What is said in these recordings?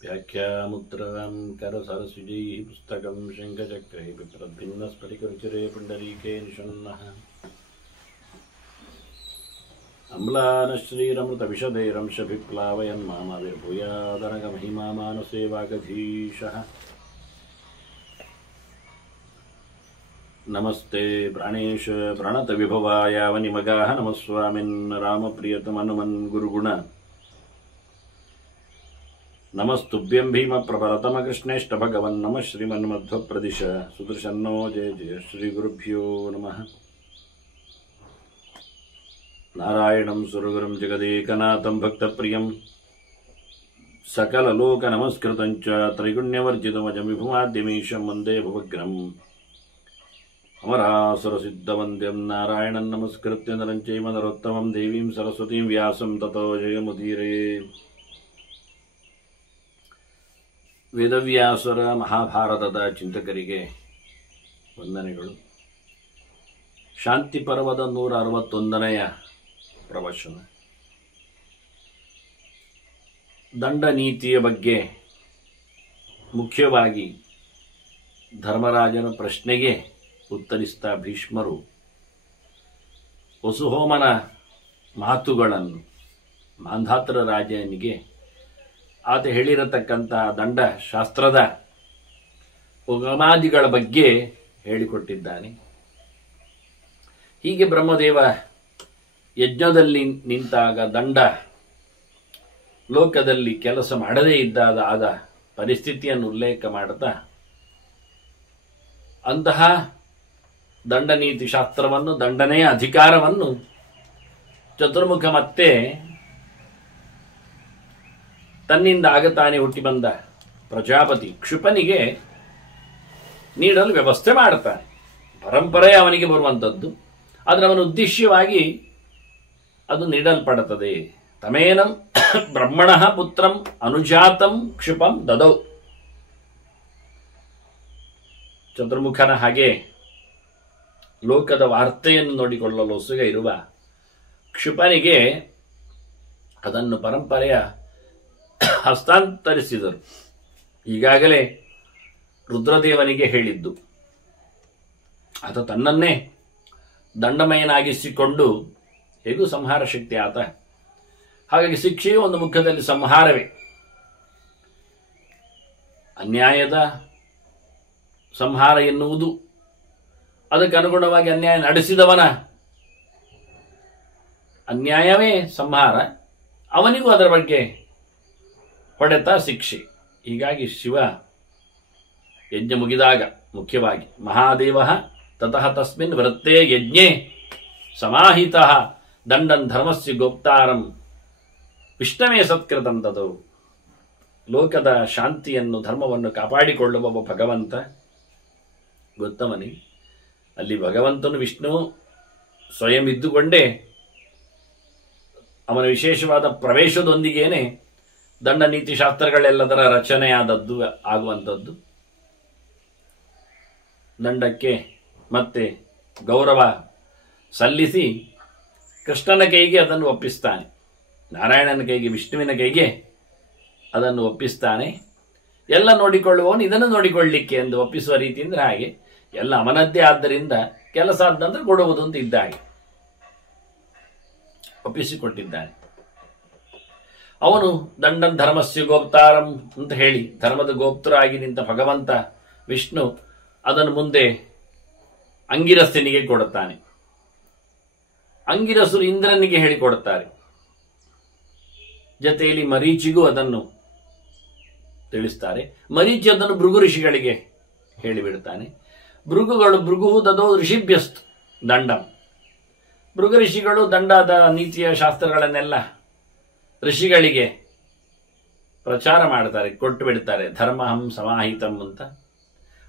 व्याख्यामुद्रां करसरसिजैः पुस्तकं शङ्खचक्रैः बिभ्रद्भिन्नस्फटिकरुचिरे पुण्डरीके निषण्णः अम्लानश्रीरमृतविशदैरंशभिप्लावयन् मामाविर्भूयादनगमहिमा मानसे वागधीशः नमस्ते प्राणेश प्रणतविभवायावनिमगाः नमः स्वामिन् रामप्रियतमनुमन् गुरुगुण नमस्तुभ्यं भीमप्रभरतमकृष्णेष्ट भगवन् नमः श्रीमन्मध्वप्रदिश सुदर्शन्नो जय जय श्रीगुरुभ्यो नमः नारायणं सुरगुरुं जगदेकनाथं भक्तप्रियं सकललोकनमस्कृतं च त्रैगुण्यवर्जितमजं विभुमाद्यमीशं वन्दे भवग्रम् अमरासुरसिद्धवन्द्यं नारायणं नमस्कृत्य नरं चैव नरोत्तमं देवीं सरस्वतीं व्यासं ततो जयमुदीरये ವೇದವ್ಯಾಸರ ಮಹಾಭಾರತದ ಚಿಂತಕರಿಗೆ ವಂದನೆಗಳು. ಶಾಂತಿ ಪರ್ವದ 161ನೆಯ ಪ್ರವಚನ. ದಂಡ ನೀತಿಯ ಬಗ್ಗೆ ಮುಖ್ಯವಾಗಿ ಧರ್ಮರಾಜನ ಪ್ರಶ್ನೆಗೆ ಉತ್ತರಿಸಿದ ಭೀಷ್ಮರು ವಸುಹೋಮನ ಮಾತುಗಳನ್ನು ಮಾಂಧಾತ್ರ ರಾಜನಿಗೆ ಆತ ಹೇಳಿರತಕ್ಕಂತಹ ದಂಡ ಶಾಸ್ತ್ರದ ಉಗಮಾದಿಗಳ ಬಗ್ಗೆ ಹೇಳಿಕೊಟ್ಟಿದ್ದಾನೆ. ಹೀಗೆ ಬ್ರಹ್ಮದೇವ ಯಜ್ಞದಲ್ಲಿ ನಿಂತಾಗ ದಂಡ ಲೋಕದಲ್ಲಿ ಕೆಲಸ ಮಾಡದೇ ಇದ್ದಾದ ಪರಿಸ್ಥಿತಿಯನ್ನು ಉಲ್ಲೇಖ ಮಾಡುತ್ತಾ ಅಂತಹ ದಂಡನೀತಿ ಶಾಸ್ತ್ರವನ್ನು, ದಂಡನೆಯ ಅಧಿಕಾರವನ್ನು ಚತುರ್ಮುಖ ಮತ್ತೆ ತನ್ನಿಂದ ಆಗತಾನೆ ಹುಟ್ಟಿ ಬಂದ ಪ್ರಜಾಪತಿ ಕ್ಷಿಪನಿಗೆ ನೀಡಲು ವ್ಯವಸ್ಥೆ ಮಾಡುತ್ತಾನೆ. ಪರಂಪರೆ ಅವನಿಗೆ ಬರುವಂಥದ್ದು, ಆದರೆ ಅವನ ಉದ್ದೇಶವಾಗಿ ಅದು ನೀಡಲ್ಪಡುತ್ತದೆ. ತಮೇನಂ ಬ್ರಹ್ಮಣಃ ಪುತ್ರಂ ಅನುಜಾತಂ ಕ್ಷಿಪಂ ದದೌ. ಚತುರ್ಮುಖನ ಹಾಗೆ ಲೋಕದ ವಾರ್ತೆಯನ್ನು ನೋಡಿಕೊಳ್ಳಲು ಹೊಸಗ ಇರುವ ಕ್ಷಿಪನಿಗೆ ಅದನ್ನು ಪರಂಪರೆಯ ಹಸ್ತಾಂತರಿಸಿದರು. ಈಗಾಗಲೇ ರುದ್ರದೇವನಿಗೆ ಹೇಳಿದ್ದು, ಆತ ತನ್ನನ್ನೇ ದಂಡಮಯನಾಗಿಸಿಕೊಂಡು ಹೇಗೂ ಸಂಹಾರ ಶಕ್ತಿ ಆತ. ಹಾಗಾಗಿ ಶಿಕ್ಷೆಯು ಒಂದು ಮುಖದಲ್ಲಿ ಸಂಹಾರವೇ. ಅನ್ಯಾಯದ ಸಂಹಾರ ಎನ್ನುವುದು ಅದಕ್ಕೆ ಅನುಗುಣವಾಗಿ ಅನ್ಯಾಯ ನಡೆಸಿದವನ ಅನ್ಯಾಯವೇ ಸಂಹಾರ, ಅವನಿಗೂ ಅದರ ಬಗ್ಗೆ ಹೊಡೆತ ಶಿಕ್ಷೆ. ಹೀಗಾಗಿ ಶಿವ ಯಜ್ಞ ಮುಗಿದಾಗ ಮುಖ್ಯವಾಗಿ ಮಹಾದೇವ ತತಃ ತಸ್ಮಿನ್ ವೃತ್ತೇ ಯಜ್ಞೆ ಸಮಾಹಿತಃ ದಂಡನ್ ಧರ್ಮಸ್ಯ ಗೋಪ್ತಾರಂ ವಿಷ್ಣವೇ ಸತ್ಕೃತಂ ತದೌ. ಲೋಕದ ಶಾಂತಿಯನ್ನು, ಧರ್ಮವನ್ನು ಕಾಪಾಡಿಕೊಳ್ಳುವ ಭಗವಂತ ಗೊತ್ತವನಿಗೆ. ಅಲ್ಲಿ ಭಗವಂತನು ವಿಷ್ಣು ಸ್ವಯಂ ಇದ್ದುಕೊಂಡೇ ಅವನ ವಿಶೇಷವಾದ ಪ್ರವೇಶದೊಂದಿಗೇನೆ ದಂಡ ನೀತಿ ಶಾಸ್ತ್ರಗಳೆಲ್ಲದರ ರಚನೆಯಾದದ್ದು ಆಗುವಂಥದ್ದು. ದಂಡಕ್ಕೆ ಮತ್ತೆ ಗೌರವ ಸಲ್ಲಿಸಿ ಕೃಷ್ಣನ ಕೈಗೆ ಅದನ್ನು ಒಪ್ಪಿಸ್ತಾನೆ, ನಾರಾಯಣನ ಕೈಗೆ, ವಿಷ್ಣುವಿನ ಕೈಗೆ ಅದನ್ನು ಒಪ್ಪಿಸ್ತಾನೆ. ಎಲ್ಲ ನೋಡಿಕೊಳ್ಳುವವನು ಇದನ್ನು ನೋಡಿಕೊಳ್ಳಲಿಕ್ಕೆ ಎಂದು ಒಪ್ಪಿಸುವ ರೀತಿ ಅಂದರೆ ಹಾಗೆ ಎಲ್ಲ ಅವನದ್ದೇ. ಆದ್ದರಿಂದ ಕೆಲಸ ಆದಂದ್ರೆ ಕೊಡುವುದು ಅಂತ ಇದ್ದ ಹಾಗೆ ಒಪ್ಪಿಸಿಕೊಟ್ಟಿದ್ದಾನೆ. ಅವನು ದಂಡನ್ ಧರ್ಮಸ್ಯ ಗೋಪ್ತಾರಂ ಅಂತ ಹೇಳಿ ಧರ್ಮದ ಗೋಪ್ತರಾಗಿ ನಿಂತ ಭಗವಂತ ವಿಷ್ಣು ಅದನ್ನು ಮುಂದೆ ಅಂಗಿರಸನಿಗೆ ಕೊಡುತ್ತಾನೆ. ಅಂಗಿರಸರು ಇಂದ್ರನಿಗೆ ಹೇಳಿಕೊಡುತ್ತಾರೆ. ಜೊತೆಯಲ್ಲಿ ಮರೀಚಿಗೂ ಅದನ್ನು ತಿಳಿಸ್ತಾರೆ. ಮರೀಚಿ ಅದನ್ನು ಭೃಗು ಋಷಿಗಳಿಗೆ ಹೇಳಿಬಿಡುತ್ತಾನೆ. ಭೃಗು ದದೋ ಋಷಿಭ್ಯಸ್ತು ದಂಡಂ. ಭೃಗು ಋಷಿಗಳು ದಂಡದ ನೀತಿಯ ಶಾಸ್ತ್ರಗಳನ್ನೆಲ್ಲ ಋಷಿಗಳಿಗೆ ಪ್ರಚಾರ ಮಾಡ್ತಾರೆ, ಕೊಟ್ಟು ಬಿಡ್ತಾರೆ. ಧರ್ಮಹಂ ಸಮಾಹಿತಂ ಅಂತ.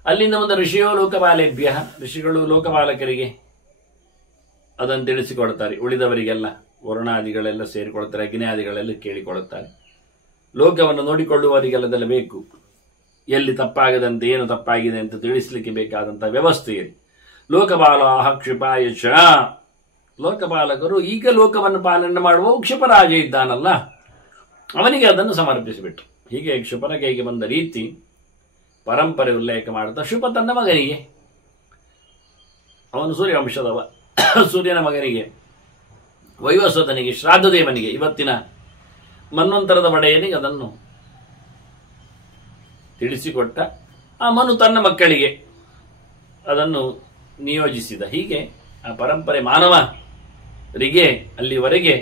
ಅಲ್ಲಿಂದ ಒಂದು ಋಷಿಯೋ ಲೋಕಪಾಲೇಭ್ಯ, ಋಷಿಗಳು ಲೋಕಪಾಲಕರಿಗೆ ಅದನ್ನು ತಿಳಿಸಿಕೊಡ್ತಾರೆ. ಉಳಿದವರಿಗೆಲ್ಲ ವರುಣಾದಿಗಳೆಲ್ಲ ಸೇರಿಕೊಳ್ತಾರೆ, ಅಗ್ನಿಯಾದಿಗಳೆಲ್ಲ ಕೇಳಿಕೊಳ್ಳುತ್ತಾರೆ. ಲೋಕವನ್ನು ನೋಡಿಕೊಳ್ಳುವವರಿಗೆಲ್ಲದೆಲ್ಲ ಬೇಕು. ಎಲ್ಲಿ ತಪ್ಪಾಗದಂತೆ, ಏನು ತಪ್ಪಾಗಿದೆ ಅಂತ ತಿಳಿಸಲಿಕ್ಕೆ ಬೇಕಾದಂಥ ವ್ಯವಸ್ಥೆ ಇದೆ. ಲೋಕಪಾಲಾಹ ಕ್ಷಿಪಾಯ ಚ ಲೋಕಪಾಲಕರು ಈಗ ಲೋಕವನ್ನು ಪಾಲನೆ ಮಾಡುವ ಕ್ಷಿಪರಾಜ ಇದ್ದಾನಲ್ಲ, ಅವನಿಗೆ ಅದನ್ನು ಸಮರ್ಪಿಸಿಬಿಟ್ರು. ಹೀಗೆ ಕ್ಷಿಪನ ಕೈಗೆ ಬಂದ ರೀತಿ ಪರಂಪರೆ ಉಲ್ಲೇಖ ಮಾಡುತ್ತಾ, ಶುಪ ತನ್ನ ಮಗನಿಗೆ, ಅವನು ಸೂರ್ಯವಂಶದವ, ಸೂರ್ಯನ ಮಗನಿಗೆ, ವೈವಸ್ವತನಿಗೆ, ಶ್ರಾದ್ದದೇವನಿಗೆ, ಇವತ್ತಿನ ಮನ್ವಂತರದ ಒಡೆಯನಿಗೆ ಅದನ್ನು ತಿಳಿಸಿಕೊಟ್ಟ. ಆ ಮನು ತನ್ನ ಮಕ್ಕಳಿಗೆ ಅದನ್ನು ನಿಯೋಜಿಸಿದ. ಹೀಗೆ ಆ ಪರಂಪರೆ ಮಾನವರಿಗೆ ಅಲ್ಲಿವರೆಗೆ,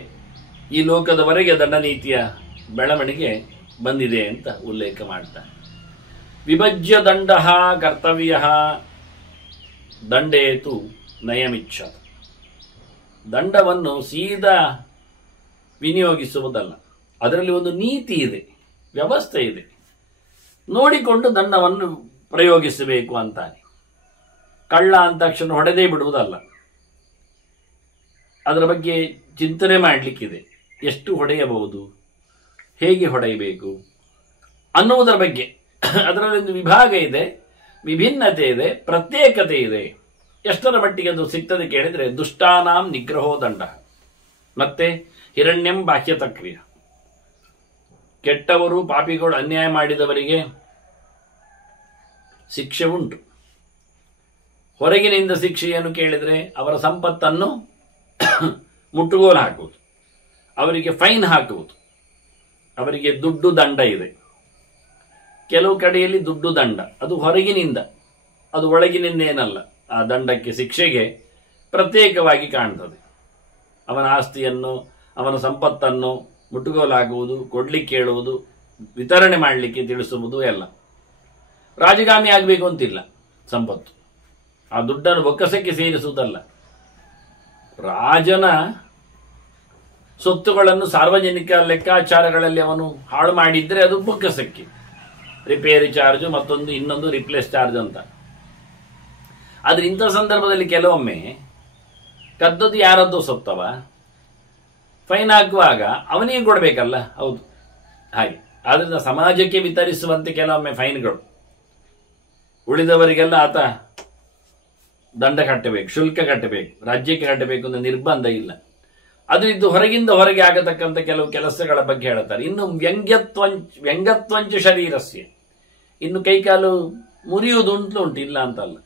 ಈ ಲೋಕದವರೆಗೆ ದಂಡನೀತಿಯ ಬೆಳವಣಿಗೆ ಬಂದಿದೆ ಅಂತ ಉಲ್ಲೇಖ ಮಾಡ್ತಾನೆ. ವಿಭಜ್ಯ ದಂಡ ಕರ್ತವ್ಯ ದಂಡೇತು ನಯಮಿಚ್ಛತ. ದಂಡವನ್ನು ಸೀದಾ ವಿನಿಯೋಗಿಸುವುದಲ್ಲ, ಅದರಲ್ಲಿ ಒಂದು ನೀತಿ ಇದೆ, ವ್ಯವಸ್ಥೆ ಇದೆ, ನೋಡಿಕೊಂಡು ದಂಡವನ್ನು ಪ್ರಯೋಗಿಸಬೇಕು ಅಂತಾನೆ. ಕಳ್ಳ ಅಂತ ತಕ್ಷಣ ಹೊಡೆದೇ ಬಿಡುವುದಲ್ಲ, ಅದರ ಬಗ್ಗೆ ಚಿಂತನೆ ಮಾಡಲಿಕ್ಕಿದೆ. ಎಷ್ಟು ಹೊಡೆಯಬಹುದು, ಹೇಗೆ ಹೊಡೆಯಬೇಕು ಅನ್ನುವುದರ ಬಗ್ಗೆ ಅದರಲ್ಲಿ ಒಂದು ವಿಭಾಗ ಇದೆ, ವಿಭಿನ್ನತೆ ಇದೆ, ಪ್ರತ್ಯೇಕತೆ ಇದೆ. ಎಷ್ಟರ ಮಟ್ಟಿಗೆ ಅದು ಸಿಗ್ತದೆ ಕೇಳಿದ್ರೆ, ದುಷ್ಟಾನಾಂ ನಿಗ್ರಹೋ ದಂಡ, ಮತ್ತೆ ಹಿರಣ್ಯಂ ಬಾಹ್ಯತಕ್ರಿಯ. ಕೆಟ್ಟವರು, ಪಾಪಿಗಳು, ಅನ್ಯಾಯ ಮಾಡಿದವರಿಗೆ ಶಿಕ್ಷೆ ಉಂಟು. ಹೊರಗಿನಿಂದ ಶಿಕ್ಷೆಯನ್ನು ಕೇಳಿದರೆ ಅವರ ಸಂಪತ್ತನ್ನು ಮುಟ್ಟುಗೋಲು ಹಾಕುವುದು, ಅವರಿಗೆ ಫೈನ್ ಹಾಕುವುದು, ಅವರಿಗೆ ದುಡ್ಡು ದಂಡ ಇದೆ. ಕೆಲವು ಕಡೆಯಲ್ಲಿ ದುಡ್ಡು ದಂಡ ಅದು ಹೊರಗಿನಿಂದ, ಅದು ಒಳಗಿನಿಂದ ಏನಲ್ಲ. ಆ ದಂಡಕ್ಕೆ, ಶಿಕ್ಷೆಗೆ ಪ್ರತ್ಯೇಕವಾಗಿ ಕಾಣ್ತದೆ. ಅವನ ಆಸ್ತಿಯನ್ನು, ಅವನ ಸಂಪತ್ತನ್ನು ಮುಟ್ಟುಗೋಲಾಗುವುದು, ಕೊಡ್ಲಿಕ್ಕೆ ಹೇಳುವುದು, ವಿತರಣೆ ಮಾಡಲಿಕ್ಕೆ ತಿಳಿಸುವುದು ಎಲ್ಲ. ರಾಜಗಾಮಿ ಆಗಬೇಕು ಅಂತಿಲ್ಲ ಸಂಪತ್ತು, ಆ ದುಡ್ಡನ್ನು ಬೊಕ್ಕಸಕ್ಕೆ ಸೇರಿಸುವುದಲ್ಲ. ರಾಜನ ಸೊತ್ತುಗಳನ್ನು ಸಾರ್ವಜನಿಕ ಲೆಕ್ಕಾಚಾರಗಳಲ್ಲಿ ಅವನು ಹಾಳು ಮಾಡಿದ್ರೆ ಅದು ಬೊಕ್ಕಸಕ್ಕೆ, ರಿಪೇರಿ ಚಾರ್ಜ್, ಮತ್ತೊಂದು ಇನ್ನೊಂದು ರಿಪ್ಲೇಸ್ ಚಾರ್ಜ್ ಅಂತ. ಆದ್ರೆ ಇಂಥ ಸಂದರ್ಭದಲ್ಲಿ ಕೆಲವೊಮ್ಮೆ ಕದ್ದದ್ದು ಯಾರದ್ದು ಸೊತ್ತವ, ಫೈನ್ ಹಾಕುವಾಗ ಅವನಿಗೆ ಕೊಡಬೇಕಲ್ಲ, ಹೌದು ಹಾಗೆ. ಆದ್ರಿಂದ ಸಮಾಜಕ್ಕೆ ವಿತರಿಸುವಂತೆ ಕೆಲವೊಮ್ಮೆ ಫೈನ್ಗಳು, ಉಳಿದವರಿಗೆಲ್ಲ ಆತ ದಂಡ ಕಟ್ಟಬೇಕು, ಶುಲ್ಕ ಕಟ್ಟಬೇಕು, ರಾಜ್ಯಕ್ಕೆ ಕಟ್ಟಬೇಕು ಅನ್ನೋ ನಿರ್ಬಂಧ ಇಲ್ಲ. ಅದು ಇದು ಹೊರಗಿಂದ ಹೊರಗೆ ಆಗತಕ್ಕಂಥ ಕೆಲವು ಕೆಲಸಗಳ ಬಗ್ಗೆ ಹೇಳ್ತಾರೆ. ಇನ್ನು ವ್ಯಂಗ್ಯತ್ವಂಚ ಶರೀರಸ್ಯ, ಇನ್ನು ಕೈಕಾಲು ಮುರಿಯುವುದು ಉಂಟು, ಇಲ್ಲ ಅಂತಲ್ಲ.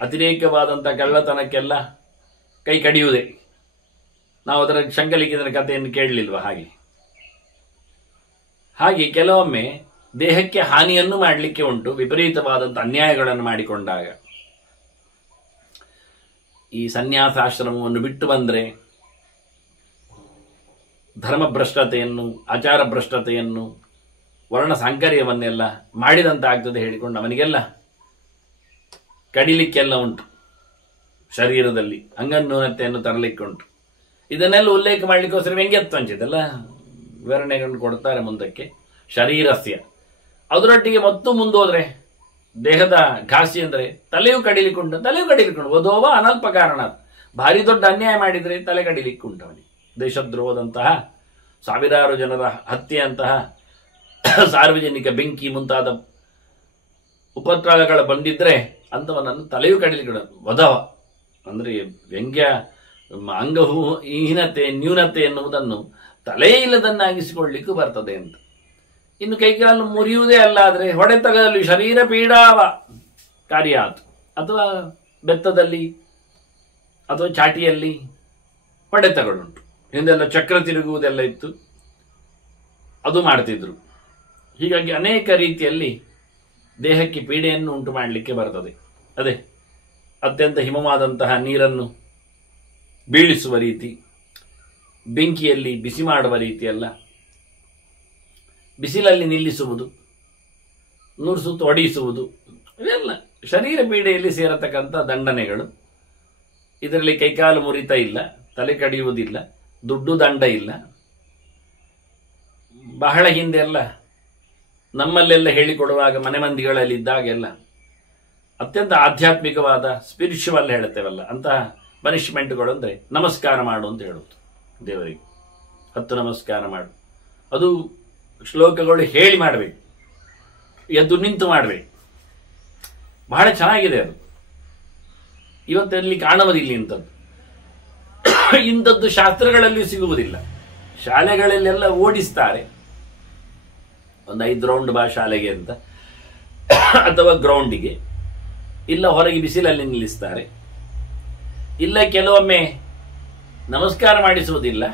ಅತಿರೇಕವಾದಂಥ ಕಳ್ಳತನಕ್ಕೆಲ್ಲ ಕೈ ಕಡಿಯುವುದೇ. ನಾವು ಅದರ ಶಂಕಲಿಖಿತರ ಕಥೆಯನ್ನು ಕೇಳಲಿಲ್ವಾ? ಹಾಗೆ ಕೆಲವೊಮ್ಮೆ ದೇಹಕ್ಕೆ ಹಾನಿಯನ್ನು ಮಾಡಲಿಕ್ಕೆ ಉಂಟು, ವಿಪರೀತವಾದಂಥ ಅನ್ಯಾಯಗಳನ್ನು ಮಾಡಿಕೊಂಡಾಗ. ಈ ಸನ್ಯಾಸಾಶ್ರಮವನ್ನು ಬಿಟ್ಟು ಬಂದರೆ ಧರ್ಮಭ್ರಷ್ಟತೆಯನ್ನು, ಆಚಾರ ಭ್ರಷ್ಟತೆಯನ್ನು, ವರ್ಣ ಸಾಂಕರ್ಯವನ್ನೆಲ್ಲ ಮಾಡಿದಂತ ಆಗ್ತದೆ ಹೇಳಿಕೊಂಡು ಅವನಿಗೆಲ್ಲ ಕಡಿಲಿಕ್ಕೆಲ್ಲ ಉಂಟು, ಶರೀರದಲ್ಲಿ ಅಂಗನ್ಯೂನತೆಯನ್ನು ತರಲಿಕ್ಕೆ ಉಂಟು. ಇದನ್ನೆಲ್ಲ ಉಲ್ಲೇಖ ಮಾಡಲಿಕ್ಕೋಸ್ಕರ ವ್ಯಂಗ್ಯತ್ವ ಇದೆಲ್ಲ ವಿವರಣೆಗಳನ್ನು ಕೊಡ್ತಾರೆ ಮುಂದಕ್ಕೆ. ಶರೀರಸ್ಯ ಅದರೊಟ್ಟಿಗೆ ಮತ್ತು ಮುಂದೋದ್ರೆ ದೇಹದ ಘಾಸಿ ಅಂದರೆ ತಲೆಯೂ ಕಡಿಲಿಕ್ಕುಂಟು. ಓದೋವ ಅನಲ್ಪ ಕಾರಣ, ಭಾರಿ ದೊಡ್ಡ ಅನ್ಯಾಯ ಮಾಡಿದರೆ ತಲೆ ಕಡಿಲಿಕ್ಕುಂಟು ಅವನಿಗೆ. ದೇಶದ್ರೋಹದಂತಹ, ಸಾವಿರಾರು ಜನರ ಹತ್ಯೆಯಂತಹ, ಸಾರ್ವಜನಿಕ ಬೆಂಕಿ ಮುಂತಾದ ಉಪದ್ರವಗಳು ಬಂದಿದ್ರೆ ಅಂಥವನನ್ನು ತಲೆಯೂ ಕಡಿಲಿಕ್ಕೆ ವಧವ ಅಂದರೆ ವ್ಯಂಗ್ಯ, ಅಂಗಹೀನತೆ, ನ್ಯೂನತೆ ಎನ್ನುವುದನ್ನು ತಲೆ ಇಲ್ಲದನ್ನಾಗಿಸಿಕೊಳ್ಳಿಕ್ಕೂ ಬರ್ತದೆ ಅಂತ. ಇನ್ನು ಕೈಕಾಲು ಮುರಿಯುವುದೇ ಅಲ್ಲಾದರೆ ಹೊಡೆತದಲ್ಲಿ ಶರೀರ ಪೀಡಾವ ಕಾರ್ಯ ಆತು, ಅಥವಾ ಬೆತ್ತದಲ್ಲಿ ಅಥವಾ ಚಾಟಿಯಲ್ಲಿ ಹೊಡೆತಗಳುಂಟು. ಹಿಂದೆಲ್ಲ ಚಕ್ರ ತಿರುಗುವುದೆಲ್ಲ ಇತ್ತು, ಅದು ಮಾಡ್ತಿದ್ರು. ಹೀಗಾಗಿ ಅನೇಕ ರೀತಿಯಲ್ಲಿ ದೇಹಕ್ಕೆ ಪೀಡೆಯನ್ನು ಉಂಟು ಮಾಡಲಿಕ್ಕೆ ಬರ್ತದೆ. ಅದೇ ಅತ್ಯಂತ ಹಿಮವಾದಂತಹ ನೀರನ್ನು ಬೀಳಿಸುವ ರೀತಿ, ಬೆಂಕಿಯಲ್ಲಿ ಬಿಸಿ ಮಾಡುವ ರೀತಿಯಲ್ಲ, ಬಿಸಿಲಲ್ಲಿ ನಿಲ್ಲಿಸುವುದು, 100 ಸುತ್ತು ಹೊಡೆಯಿಸುವುದು, ಇವೆಲ್ಲ ಶರೀರ ಪೀಡೆಯಲ್ಲಿ ಸೇರತಕ್ಕಂಥ ದಂಡನೆಗಳು. ಇದರಲ್ಲಿ ಕೈಕಾಲು ಮುರಿತ ಇಲ್ಲ, ತಲೆ ಕಡಿಯುವುದಿಲ್ಲ, ದುಡ್ಡು ದಂಡ ಇಲ್ಲ. ಬಹಳ ಹಿಂದೆಲ್ಲ ನಮ್ಮಲ್ಲೆಲ್ಲ ಹೇಳಿಕೊಡುವಾಗ ಮನೆ ಮಂದಿಗಳಲ್ಲಿ ಇದ್ದಾಗೆಲ್ಲ ಅತ್ಯಂತ ಆಧ್ಯಾತ್ಮಿಕವಾದ ಸ್ಪಿರಿಚುವಲ್ ಹೇಳ್ತೇವಲ್ಲ, ಅಂತಹ ಪನಿಷ್ಮೆಂಟ್ಗಳು ಅಂದರೆ ನಮಸ್ಕಾರ ಮಾಡು ಅಂತ ಹೇಳುವುದು ದೇವರಿಗೆ. 10 ನಮಸ್ಕಾರ ಮಾಡು, ಅದು ಶ್ಲೋಕಗಳು ಹೇಳಿ ಮಾಡಬೇಕು, ಎದ್ದು ನಿಂತು ಮಾಡಬೇಕು. ಬಹಳ ಚೆನ್ನಾಗಿದೆ ಅದು. ಇವತ್ತಲ್ಲಿ ಕಾಣುವುದಿಲ್ಲ ಇಂಥದ್ದು. ಇಂಥದ್ದು ಶಾಸ್ತ್ರಗಳಲ್ಲಿ ಸಿಗುವುದಿಲ್ಲ. ಶಾಲೆಗಳಲ್ಲೆಲ್ಲ ಓಡಿಸ್ತಾರೆ, ಒಂದು 5 ರೌಂಡ್ ಬಾ ಶಾಲೆಗೆ ಅಂತ, ಅಥವಾ ಗ್ರೌಂಡಿಗೆ, ಇಲ್ಲ ಹೊರಗೆ ಬಿಸಿಲಲ್ಲಿ ನಿಲ್ಲಿಸ್ತಾರೆ, ಇಲ್ಲ ಕೆಲವೊಮ್ಮೆ ನಮಸ್ಕಾರ ಮಾಡಿಸುವುದಿಲ್ಲ,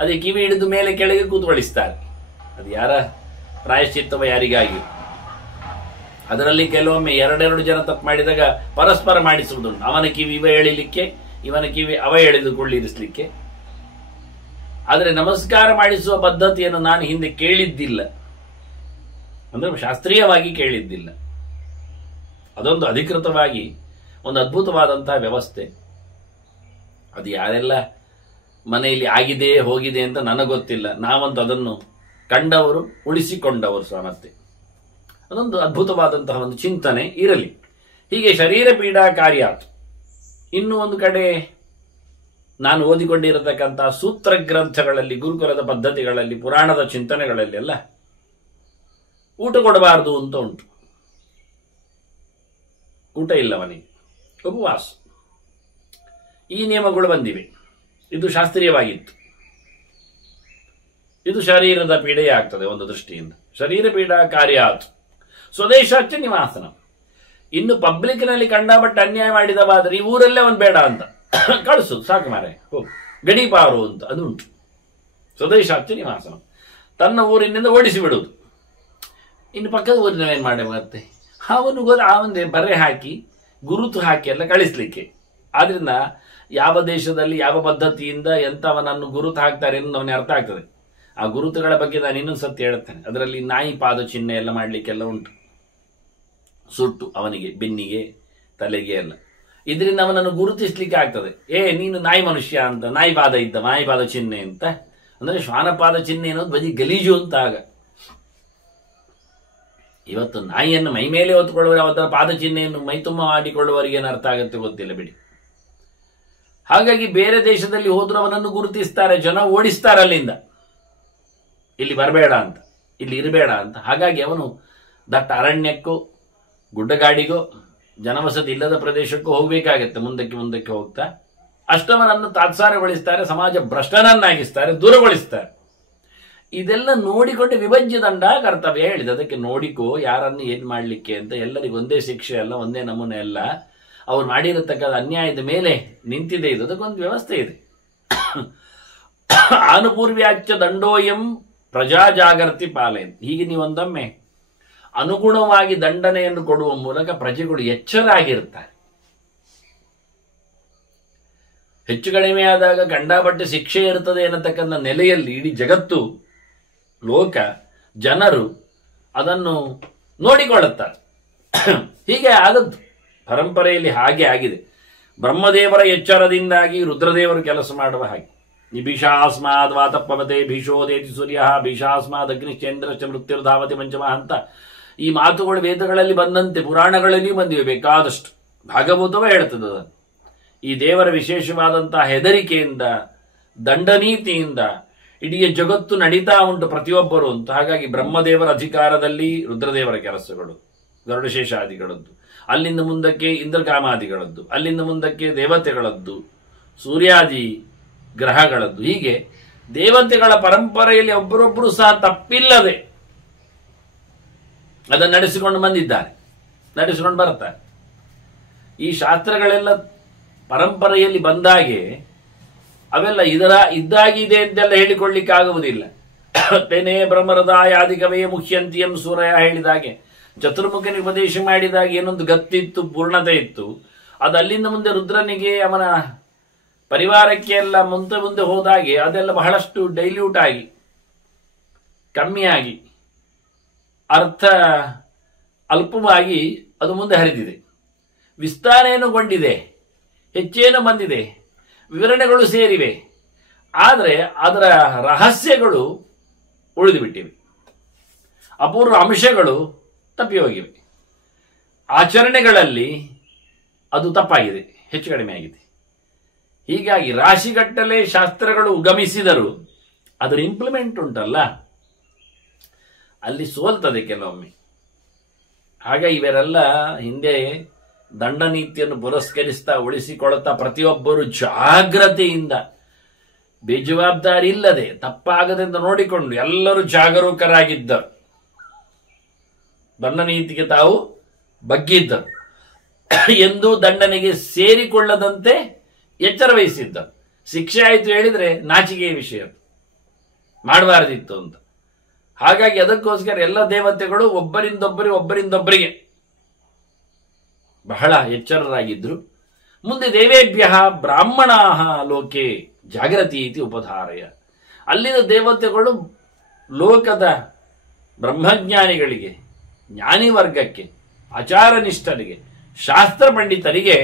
ಅದೇ ಕಿವಿ ಹಿಡಿದು ಮೇಲೆ ಕೆಳಗೆ ಕೂತ್ಕೊಳಿಸ್ತಾರೆ. ಅದು ಯಾರ ಪ್ರಾಯಶ್ಚಿತ್ತವ ಯಾರಿಗಾಗಿ. ಅದರಲ್ಲಿ ಕೆಲವೊಮ್ಮೆ 2 ಜನ ತಪ್ಪು ಮಾಡಿದಾಗ ಪರಸ್ಪರ ಮಾಡಿಸುವುದುಂಟು. ಅವನ ಕಿವಿ ಇವ ಎಳಿಲಿಕ್ಕೆ, ಇವನ ಕಿವಿ ಅವ ಎಳೆದುಕೊಳ್ಳಿರಿಸಲಿಕ್ಕೆ. ಆದರೆ ನಮಸ್ಕಾರ ಮಾಡಿಸುವ ಪದ್ಧತಿಯನ್ನು ನಾನು ಹಿಂದೆ ಕೇಳಿದ್ದಿಲ್ಲ, ಅಂದ್ರೆ ಶಾಸ್ತ್ರೀಯವಾಗಿ ಕೇಳಿದ್ದಿಲ್ಲ. ಅದೊಂದು ಅಧಿಕೃತವಾಗಿ ಒಂದು ಅದ್ಭುತವಾದಂತಹ ವ್ಯವಸ್ಥೆ. ಅದು ಯಾರೆಲ್ಲ ಮನೆಯಲ್ಲಿ ಆಗಿದೆ ಹೋಗಿದೆ ಅಂತ ನನಗೊತ್ತಿಲ್ಲ. ನಾವಂತೂ ಅದನ್ನು ಕಂಡವರು, ಉಳಿಸಿಕೊಂಡವರು ಸಾಮರ್ಥ್ಯ. ಅದೊಂದು ಅದ್ಭುತವಾದಂತಹ ಒಂದು ಚಿಂತನೆ ಇರಲಿ. ಹೀಗೆ ಶರೀರ ಪೀಡಾ ಕಾರ್ಯಾತ್. ಇನ್ನು ಒಂದು ಕಡೆ ನಾನು ಓದಿಕೊಂಡಿರತಕ್ಕಂತಹ ಸೂತ್ರ ಗ್ರಂಥಗಳಲ್ಲಿ, ಗುರುಕುಲದ ಪದ್ಧತಿಗಳಲ್ಲಿ, ಪುರಾಣದ ಚಿಂತನೆಗಳಲ್ಲಿ ಎಲ್ಲ ಊಟ ಕೊಡಬಾರದು ಅಂತ ಉಂಟು. ಊಟ ಇಲ್ಲವನಿಗೆ, ಉಪವಾಸ, ಈ ನಿಯಮಗಳು ಬಂದಿವೆ. ಇದು ಶಾಸ್ತ್ರೀಯವಾಗಿತ್ತು. ಇದು ಶರೀರದ ಪೀಡೆಯೇ ಆಗ್ತದೆ ಒಂದು ದೃಷ್ಟಿಯಿಂದ. ಶರೀರ ಪೀಡಾ ಕಾರ್ಯಾತ್ ಸ್ವದೇಶಾಚ್ಯ ನಿವಾಸನ. ಇನ್ನು ಪಬ್ಲಿಕ್ನಲ್ಲಿ ಕಂಡಾಪಟ್ಟೆ ಅನ್ಯಾಯ ಮಾಡಿದವಾದರೆ ಈ ಊರಲ್ಲೇ ಒಂದು ಬೇಡ ಅಂತ ಕಳಿಸು, ಸಾಕು ಮಾರೆ, ಹೋಗು ಗಡೀಪಾರು ಅಂತ ಅದು ಉಂಟು. ಸ್ವದೇಶಾಚ್ಯ ನಿವಾಸನ, ತನ್ನ ಊರಿನಿಂದ ಓಡಿಸಿ ಬಿಡುವುದು. ಇನ್ನು ಪಕ್ಕದ ಊರಿನ ಏನ್ ಮಾಡಿ ಮತ್ತೆ ಅವನದೇ ಬರೆ ಹಾಕಿ ಗುರುತು ಹಾಕಿ ಎಲ್ಲ ಕಳಿಸ್ಲಿಕ್ಕೆ. ಆದ್ರಿಂದ ಯಾವ ದೇಶದಲ್ಲಿ ಯಾವ ಪದ್ಧತಿಯಿಂದ ಎಂತವನನ್ನು ಗುರುತು ಹಾಕ್ತಾರೆ ಎಂದು ಅವನಿಗೆ ಅರ್ಥ ಆಗ್ತದೆ. ಆ ಗುರುತುಗಳ ಬಗ್ಗೆ ನಾನು ಇನ್ನೊಂದು ಸತ್ಯ ಹೇಳ್ತೇನೆ. ಅದರಲ್ಲಿ ನಾಯಿ ಪಾದ ಚಿಹ್ನೆ ಎಲ್ಲ ಮಾಡ್ಲಿಕ್ಕೆಲ್ಲ ಉಂಟು, ಸುಟ್ಟು ಅವನಿಗೆ ಬೆನ್ನಿಗೆ ತಲೆಗೆ ಎಲ್ಲ. ಇದರಿಂದ ಅವನನ್ನು ಗುರುತಿಸ್ಲಿಕ್ಕೆ ಆಗ್ತದೆ. ನೀನು ನಾಯಿ ಮನುಷ್ಯ ಅಂತ, ನಾಯಿ ಪಾದ ಇದ್ದ, ನಾಯಿ ಪಾದ ಚಿಹ್ನೆ ಅಂತ. ಅಂದ್ರೆ ಶ್ವಾನಪಾದ ಚಿಹ್ನೆ ಅನ್ನೋದು ಬಜಿ ಗಲೀಜು ಅಂತ. ಆಗ ಇವತ್ತು ನಾಯಿಯನ್ನು ಮೈ ಮೇಲೆ ಹೊತ್ತುಕೊಳ್ಳುವ ಅದರ ಪಾದ ಚಿಹ್ನೆಯನ್ನು ಮೈ ತುಂಬ ಮಾಡಿಕೊಳ್ಳುವವರಿಗೆ ಏನು ಅರ್ಥ ಆಗುತ್ತೆ ಗೊತ್ತಿಲ್ಲ ಬಿಡಿ. ಹಾಗಾಗಿ ಬೇರೆ ದೇಶದಲ್ಲಿ ಹೋದ್ರೂ ಅವನನ್ನು ಗುರುತಿಸ್ತಾರೆ, ಜನ ಓಡಿಸ್ತಾರೆ ಅಲ್ಲಿಂದ, ಇಲ್ಲಿ ಬರಬೇಡ ಅಂತ, ಇಲ್ಲಿ ಇರಬೇಡ ಅಂತ. ಹಾಗಾಗಿ ಅವನು ದಟ್ಟ ಅರಣ್ಯಕ್ಕೋ ಗುಡ್ಡಗಾಡಿಗೋ ಜನವಸತಿ ಇಲ್ಲದ ಪ್ರದೇಶಕ್ಕೂ ಹೋಗಬೇಕಾಗತ್ತೆ. ಮುಂದಕ್ಕೆ ಮುಂದಕ್ಕೆ ಹೋಗ್ತಾ ಅಷ್ಟವನನ್ನು ತಾತ್ಸಾರಗೊಳಿಸ್ತಾರೆ, ಸಮಾಜ ಭ್ರಷ್ಟನನ್ನಾಗಿಸ್ತಾರೆ, ದೂರಗೊಳಿಸ್ತಾರೆ. ಇದೆಲ್ಲ ನೋಡಿಕೊಂಡು ವಿಭಜ್ಯ ದಂಡ ಕರ್ತವ್ಯ ಹೇಳಿದೆ. ಅದಕ್ಕೆ ನೋಡಿಕೋ ಯಾರನ್ನು ಏನ್ ಮಾಡ್ಲಿಕ್ಕೆ ಅಂತ. ಎಲ್ಲರಿಗೂ ಒಂದೇ ಶಿಕ್ಷೆ ಅಲ್ಲ, ಒಂದೇ ನಮೂನೆ ಅಲ್ಲ. ಅವ್ರು ಮಾಡಿರತಕ್ಕಂಥ ಅನ್ಯಾಯದ ಮೇಲೆ ನಿಂತಿದೆ ಇದು. ಅದಕ್ಕೊಂದು ವ್ಯವಸ್ಥೆ ಇದೆ. ಆನುಪೂರ್ವ್ಯಾಚ್ಯ ದಂಡೋಯಂ ಪ್ರಜಾ ಜಾಗೃತಿ ಪಾಲಯನ್. ಹೀಗೆ ನೀವೊಂದೊಮ್ಮೆ ಅನುಗುಣವಾಗಿ ದಂಡನೆಯನ್ನು ಕೊಡುವ ಮೂಲಕ ಪ್ರಜೆಗಳು ಎಚ್ಚರಾಗಿರ್ತಾರೆ. ಹೆಚ್ಚು ಕಡಿಮೆ ಆದಾಗ ಗಂಡಾಪಟ್ಟೆ ಶಿಕ್ಷೆ ಇರುತ್ತದೆ ಎನ್ನತಕ್ಕಂಥ ನೆಲೆಯಲ್ಲಿ ಇಡೀ ಜಗತ್ತು, ಲೋಕ, ಜನರು ಅದನ್ನು ನೋಡಿಕೊಳ್ಳುತ್ತಾರೆ. ಹೀಗೆ ಆದದ್ದು ಪರಂಪರೆಯಲ್ಲಿ, ಹಾಗೆ ಆಗಿದೆ. ಬ್ರಹ್ಮದೇವರ ಎಚ್ಚರದಿಂದಾಗಿ ರುದ್ರದೇವರು ಕೆಲಸ ಮಾಡುವ ಹಾಗೆ. ಭೀಷಾಸ್ಮಾದ್ ವಾತಪ್ಪವತೆ ಭೀಷೋದೇತಿ ಸೂರ್ಯ ಭೀಷಾಸ್ಮಾದ್ ಅಗ್ನಿಶ್ಚೇಂದ್ರಶ್ಚ ಮೃತ್ಯುರ್ಧಾವತಿ ಪಂಚಮಃ ಅಂತ ಈ ಮಾತುಗಳು ವೇದಗಳಲ್ಲಿ ಬಂದಂತೆ ಪುರಾಣಗಳಲ್ಲಿ ಬಂದಿವೆ ಬೇಕಾದಷ್ಟು. ಭಾಗವತವೇ ಹೇಳ್ತದೆ ಅದನ್ನು. ಈ ದೇವರ ವಿಶೇಷವಾದಂತಹ ಹೆದರಿಕೆಯಿಂದ, ದಂಡನೀತಿಯಿಂದ ಇಡೀ ಜಗತ್ತು ನಡೀತಾ ಉಂಟು ಪ್ರತಿಯೊಬ್ಬರು ಅಂತ. ಹಾಗಾಗಿ ಬ್ರಹ್ಮದೇವರ ಅಧಿಕಾರದಲ್ಲಿ ರುದ್ರದೇವರ ಕೆಲಸಗಳು, ಗರುಡಶೇಷಾದಿಗಳದ್ದು, ಅಲ್ಲಿಂದ ಮುಂದಕ್ಕೆ ಇಂದ್ರಕಾಮಾದಿಗಳದ್ದು, ಅಲ್ಲಿಂದ ಮುಂದಕ್ಕೆ ದೇವತೆಗಳದ್ದು, ಸೂರ್ಯಾದಿ ಗ್ರಹಗಳದ್ದು. ಹೀಗೆ ದೇವತೆಗಳ ಪರಂಪರೆಯಲ್ಲಿ ಒಬ್ಬರೊಬ್ಬರು ಸಹ ತಪ್ಪಿಲ್ಲದೆ ಅದನ್ನು ನಡೆಸಿಕೊಂಡು ಬಂದಿದ್ದಾರೆ, ನಡೆಸಿಕೊಂಡು ಬರ್ತಾರೆ. ಈ ಶಾಸ್ತ್ರಗಳೆಲ್ಲ ಪರಂಪರೆಯಲ್ಲಿ ಬಂದಾಗೆ ಅವೆಲ್ಲ ಇದ್ದಾಗಿದೆ ಅಂತೆಲ್ಲ ಹೇಳಿಕೊಳ್ಳಿಕ್ಕೆ ಆಗುವುದಿಲ್ಲ. ತೆನೇ ಬ್ರಹ್ಮರದಾಯಾದಿಕವೇ ಮುಖ್ಯಂತಿಯಂ ಸೂರ್ಯ ಹೇಳಿದಾಗೆ, ಚತುರ್ಮುಖನಿಗೆ ಉಪದೇಶ ಮಾಡಿದಾಗ ಏನೊಂದು ಗತ್ತಿತ್ತು, ಪೂರ್ಣತೆ ಇತ್ತು. ಅದು ಅಲ್ಲಿಂದ ಮುಂದೆ ರುದ್ರನಿಗೆ ಅವನ ಪರಿವಾರಕ್ಕೆ ಎಲ್ಲ ಮುಂದೆ ಹೋದಾಗೆ ಅದೆಲ್ಲ ಬಹಳಷ್ಟು ಡೈಲ್ಯೂಟ್ ಆಗಿ, ಕಮ್ಮಿಯಾಗಿ, ಅರ್ಥ ಅಲ್ಪವಾಗಿ ಅದು ಮುಂದೆ ಹರಿದಿದೆ. ವಿಸ್ತಾರೇನುಗೊಂಡಿದೆ, ಹೆಚ್ಚೇನು ಬಂದಿದೆ, ವಿವರಣೆಗಳು ಸೇರಿವೆ. ಆದರೆ ಅದರ ರಹಸ್ಯಗಳು ಉಳಿದು ಬಿಟ್ಟಿವೆ, ಅಪೂರ್ವ ಅಂಶಗಳು ತಪ್ಪಿ ಹೋಗಿವೆ. ಆಚರಣೆಗಳಲ್ಲಿ ಅದು ತಪ್ಪಾಗಿದೆ, ಹೆಚ್ಚು ಕಡಿಮೆ ಆಗಿದೆ. ಹೀಗಾಗಿ ರಾಶಿಗಟ್ಟಲೆ ಶಾಸ್ತ್ರಗಳು ಉಗಮಿಸಿದರೂ ಅದರ ಇಂಪ್ಲಿಮೆಂಟ್ ಉಂಟಲ್ಲ, ಅಲ್ಲಿ ಸೋಲ್ತದೆ ಕೆಲವೊಮ್ಮೆ. ಆಗ ಇವರೆಲ್ಲ ಹಿಂದೆ ದಂಡನೀತಿಯನ್ನು ಪುರಸ್ಕರಿಸ್ತಾ ಉಳಿಸಿಕೊಳ್ಳುತ್ತಾ ಪ್ರತಿಯೊಬ್ಬರು ಜಾಗ್ರತೆಯಿಂದ ಬೇಜವಾಬ್ದಾರಿ ಇಲ್ಲದೆ ತಪ್ಪಾಗದೆಂದು ನೋಡಿಕೊಂಡು ಎಲ್ಲರೂ ಜಾಗರೂಕರಾಗಿದ್ದರು. ದಂಡನೀತಿಗೆ ತಾವು ಬಗ್ಗಿದ್ದರು. ಎಂದೂ ದಂಡನೆಗೆ ಸೇರಿಕೊಳ್ಳದಂತೆ ಎಚ್ಚರ ವಹಿಸಿದ್ದರು. ಶಿಕ್ಷೆ ಆಯಿತು ಹೇಳಿದ್ರೆ ನಾಚಿಕೆಯ ವಿಷಯ, ಮಾಡಬಾರದಿತ್ತು ಅಂತ. ಹಾಗಾಗಿ ಅದಕ್ಕೋಸ್ಕರ ಎಲ್ಲ ದೇವತೆಗಳು ಒಬ್ಬರಿಂದೊಬ್ಬರಿಗೆ ಬಹಳ ಎಚ್ಚರರಾಗಿದ್ರು. ಮುಂದೆ ದೇವೇಭ್ಯ ಬ್ರಾಹ್ಮಣಾ ಲೋಕೆ ಜಾಗೃತಿ ಇತಿ ಉಪಧಾರಯ. ಅಲ್ಲಿನ ದೇವತೆಗಳು ಲೋಕದ ಬ್ರಹ್ಮಜ್ಞಾನಿಗಳಿಗೆ, ಜ್ಞಾನಿ ವರ್ಗಕ್ಕೆ, ಆಚಾರನಿಷ್ಠರಿಗೆ, ಶಾಸ್ತ್ರ ಪಂಡಿತರಿಗೆ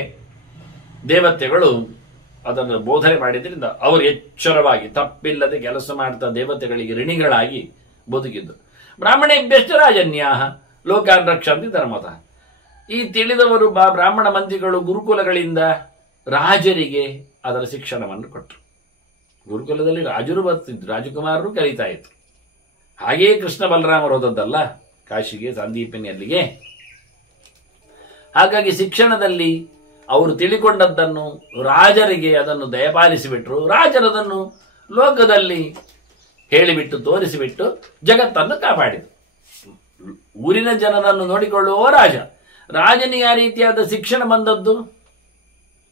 ದೇವತೆಗಳು ಅದನ್ನು ಬೋಧನೆ ಮಾಡಿದ್ರಿಂದ ಅವರು ಎಚ್ಚರವಾಗಿ ತಪ್ಪಿಲ್ಲದೆ ಕೆಲಸ ಮಾಡ್ತಾ ದೇವತೆಗಳಿಗೆ ಋಣಿಗಳಾಗಿ ಬದುಕಿದ್ದು. ಬ್ರಾಹ್ಮಣೇಭ್ಯಶ್ಚ ರಾಜನ್ಯಾಹ ಲೋಕಾನ್ ರಕ್ಷಂತಿ ಧರ್ಮತಃ. ಈ ತಿಳಿದವರು ಬ್ರಾಹ್ಮಣ ಮಂತ್ರಿಗಳು ಗುರುಕುಲಗಳಿಂದ ರಾಜರಿಗೆ ಅದರ ಶಿಕ್ಷಣವನ್ನು ಕೊಟ್ಟರು. ಗುರುಕುಲದಲ್ಲಿ ರಾಜರು ಬರ್ತಿದ್ರು, ರಾಜಕುಮಾರರು ಕಲಿತಾ ಇದ್ರು. ಹಾಗೆಯೇ ಕೃಷ್ಣ ಬಲರಾಮರು ಹೋದದ್ದಲ್ಲ ಕಾಶಿಗೆ, ಸಂದೀಪಿನಿಯಲ್ಲಿಗೆ. ಹಾಗಾಗಿ ಶಿಕ್ಷಣದಲ್ಲಿ ಅವರು ತಿಳಿಕೊಂಡದ್ದನ್ನು ರಾಜರಿಗೆ ಅದನ್ನು ದಯಪಾಲಿಸಿಬಿಟ್ರು. ರಾಜರದನ್ನು ಲೋಕದಲ್ಲಿ ಹೇಳಿಬಿಟ್ಟು ತೋರಿಸಿಬಿಟ್ಟು ಜಗತ್ತನ್ನು ಕಾಪಾಡಿದರು. ಊರಿನ ಜನರನ್ನು ನೋಡಿಕೊಳ್ಳುವ ರಾಜ. ರಾಜನಿಗೆ ಆ ರೀತಿಯಾದ ಶಿಕ್ಷಣ ಬಂದದ್ದು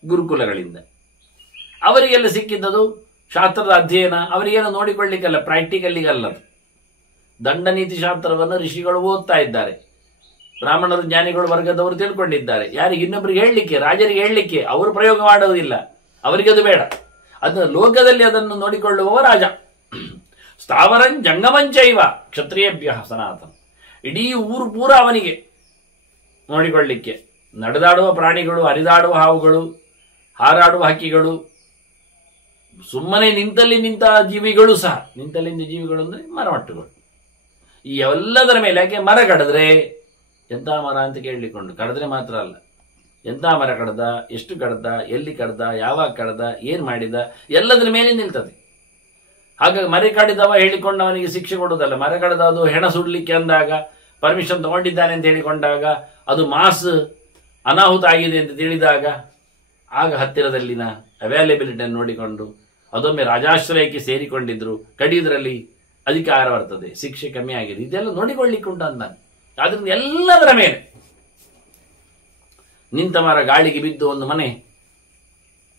ಗುರುಕುಲಗಳಿಂದ. ಅವರಿಗೆಲ್ಲ ಸಿಕ್ಕಿದ್ದದು ಶಾಸ್ತ್ರದ ಅಧ್ಯಯನ. ಅವರಿಗೇನು ನೋಡಿಕೊಳ್ಳಿಕ್ಕಲ್ಲ, ಪ್ರಾಕ್ಟಿಕಲ್ಲಿಗಲ್ಲದು. ದಂಡನೀತಿ ಶಾಸ್ತ್ರವನ್ನು ಋಷಿಗಳು ಓದ್ತಾ ಇದ್ದಾರೆ. ಬ್ರಾಹ್ಮಣರು, ಜ್ಞಾನಿಗಳು ವರ್ಗದವರು ತಿಳ್ಕೊಂಡಿದ್ದಾರೆ. ಯಾರಿಗೆ ಇನ್ನೊಬ್ಬರಿಗೆ ಹೇಳಲಿಕ್ಕೆ, ರಾಜರಿಗೆ ಹೇಳಲಿಕ್ಕೆ ಅವರು ಪ್ರಯೋಗ ಮಾಡುವುದಿಲ್ಲ. ಅವರಿಗೆ ಅದು ಬೇಡ. ಅದನ್ನು ಲೋಕದಲ್ಲಿ ಅದನ್ನು ನೋಡಿಕೊಳ್ಳುವವ ರಾಜ. ಸ್ಥಾವರಂ ಜಂಗಮಂಚೈವ ಕ್ಷತ್ರಿಯೇಭ್ಯ ಸನಾತನ. ಇಡೀ ಊರು ಪೂರ ಅವನಿಗೆ ನೋಡಿಕೊಳ್ಳಿಕ್ಕೆ. ನಡೆದಾಡುವ ಪ್ರಾಣಿಗಳು, ಹರಿದಾಡುವ ಹಾವುಗಳು, ಹಾರಾಡುವ ಹಕ್ಕಿಗಳು, ಸುಮ್ಮನೆ ನಿಂತಲ್ಲಿ ನಿಂತ ಜೀವಿಗಳು ಸಹ. ನಿಂತಲ್ಲಿಂದ ಜೀವಿಗಳು ಅಂದರೆ ಮರಮಟ್ಟುಗಳು. ಈ ಎಲ್ಲದರ ಮೇಲೆ, ಯಾಕೆ ಮರ ಕಡಿದ್ರೆ ಎಂಥ ಮರ ಅಂತ ಕೇಳಲಿಕ್ಕೊಂಡು, ಕಡಿದ್ರೆ ಮಾತ್ರ ಅಲ್ಲ, ಎಂಥ ಮರ ಕಡ್ದ, ಎಷ್ಟು ಕಡ್ದ, ಎಲ್ಲಿ ಕಡ್ದ, ಯಾವಾಗ ಕಡ್ದ, ಏನು ಮಾಡಿದ, ಎಲ್ಲದರ ಮೇಲೆ ನಿಲ್ತದೆ. ಹಾಗಾಗಿ ಮರ ಕಡಿದವ ಹೇಳಿಕೊಂಡು ಅವನಿಗೆ ಶಿಕ್ಷೆ ಕೊಡುವುದಲ್ಲ. ಮರ ಕಡ್ದ ಅದು ಹೆಣ ಸುಡ್ಲಿಕ್ಕೆ ಅಂದಾಗ, ಪರ್ಮಿಷನ್ ತಗೊಂಡಿದ್ದಾನೆ ಅಂತ ಹೇಳಿಕೊಂಡಾಗ, ಅದು ಮಾಸ್ ಅನಾಹುತ ಆಗಿದೆ ಅಂತ ತಿಳಿದಾಗ, ಆಗ ಹತ್ತಿರದಲ್ಲಿನ ಅವೈಲೇಬಿಲಿಟಿಯನ್ನು ನೋಡಿಕೊಂಡು ಅದೊಮ್ಮೆ ರಾಜಾಶ್ರಯಕ್ಕೆ ಸೇರಿಕೊಂಡಿದ್ರು, ಕಡಿಯುವುದರಲ್ಲಿ ಅಧಿಕಾರ ಬರ್ತದೆ, ಶಿಕ್ಷೆ ಕಮ್ಮಿ ಆಗಿದೆ, ಇದೆಲ್ಲ ನೋಡಿಕೊಳ್ಳಿಕ್ಕೆ ಉಂಟು ಅಂತಾನೆ. ಆದ್ರಿಂದ ಎಲ್ಲದರ ಮೇಲೆ ನಿಂತ ಮರ ಗಾಳಿಗೆ ಬಿದ್ದು ಒಂದು ಮನೆ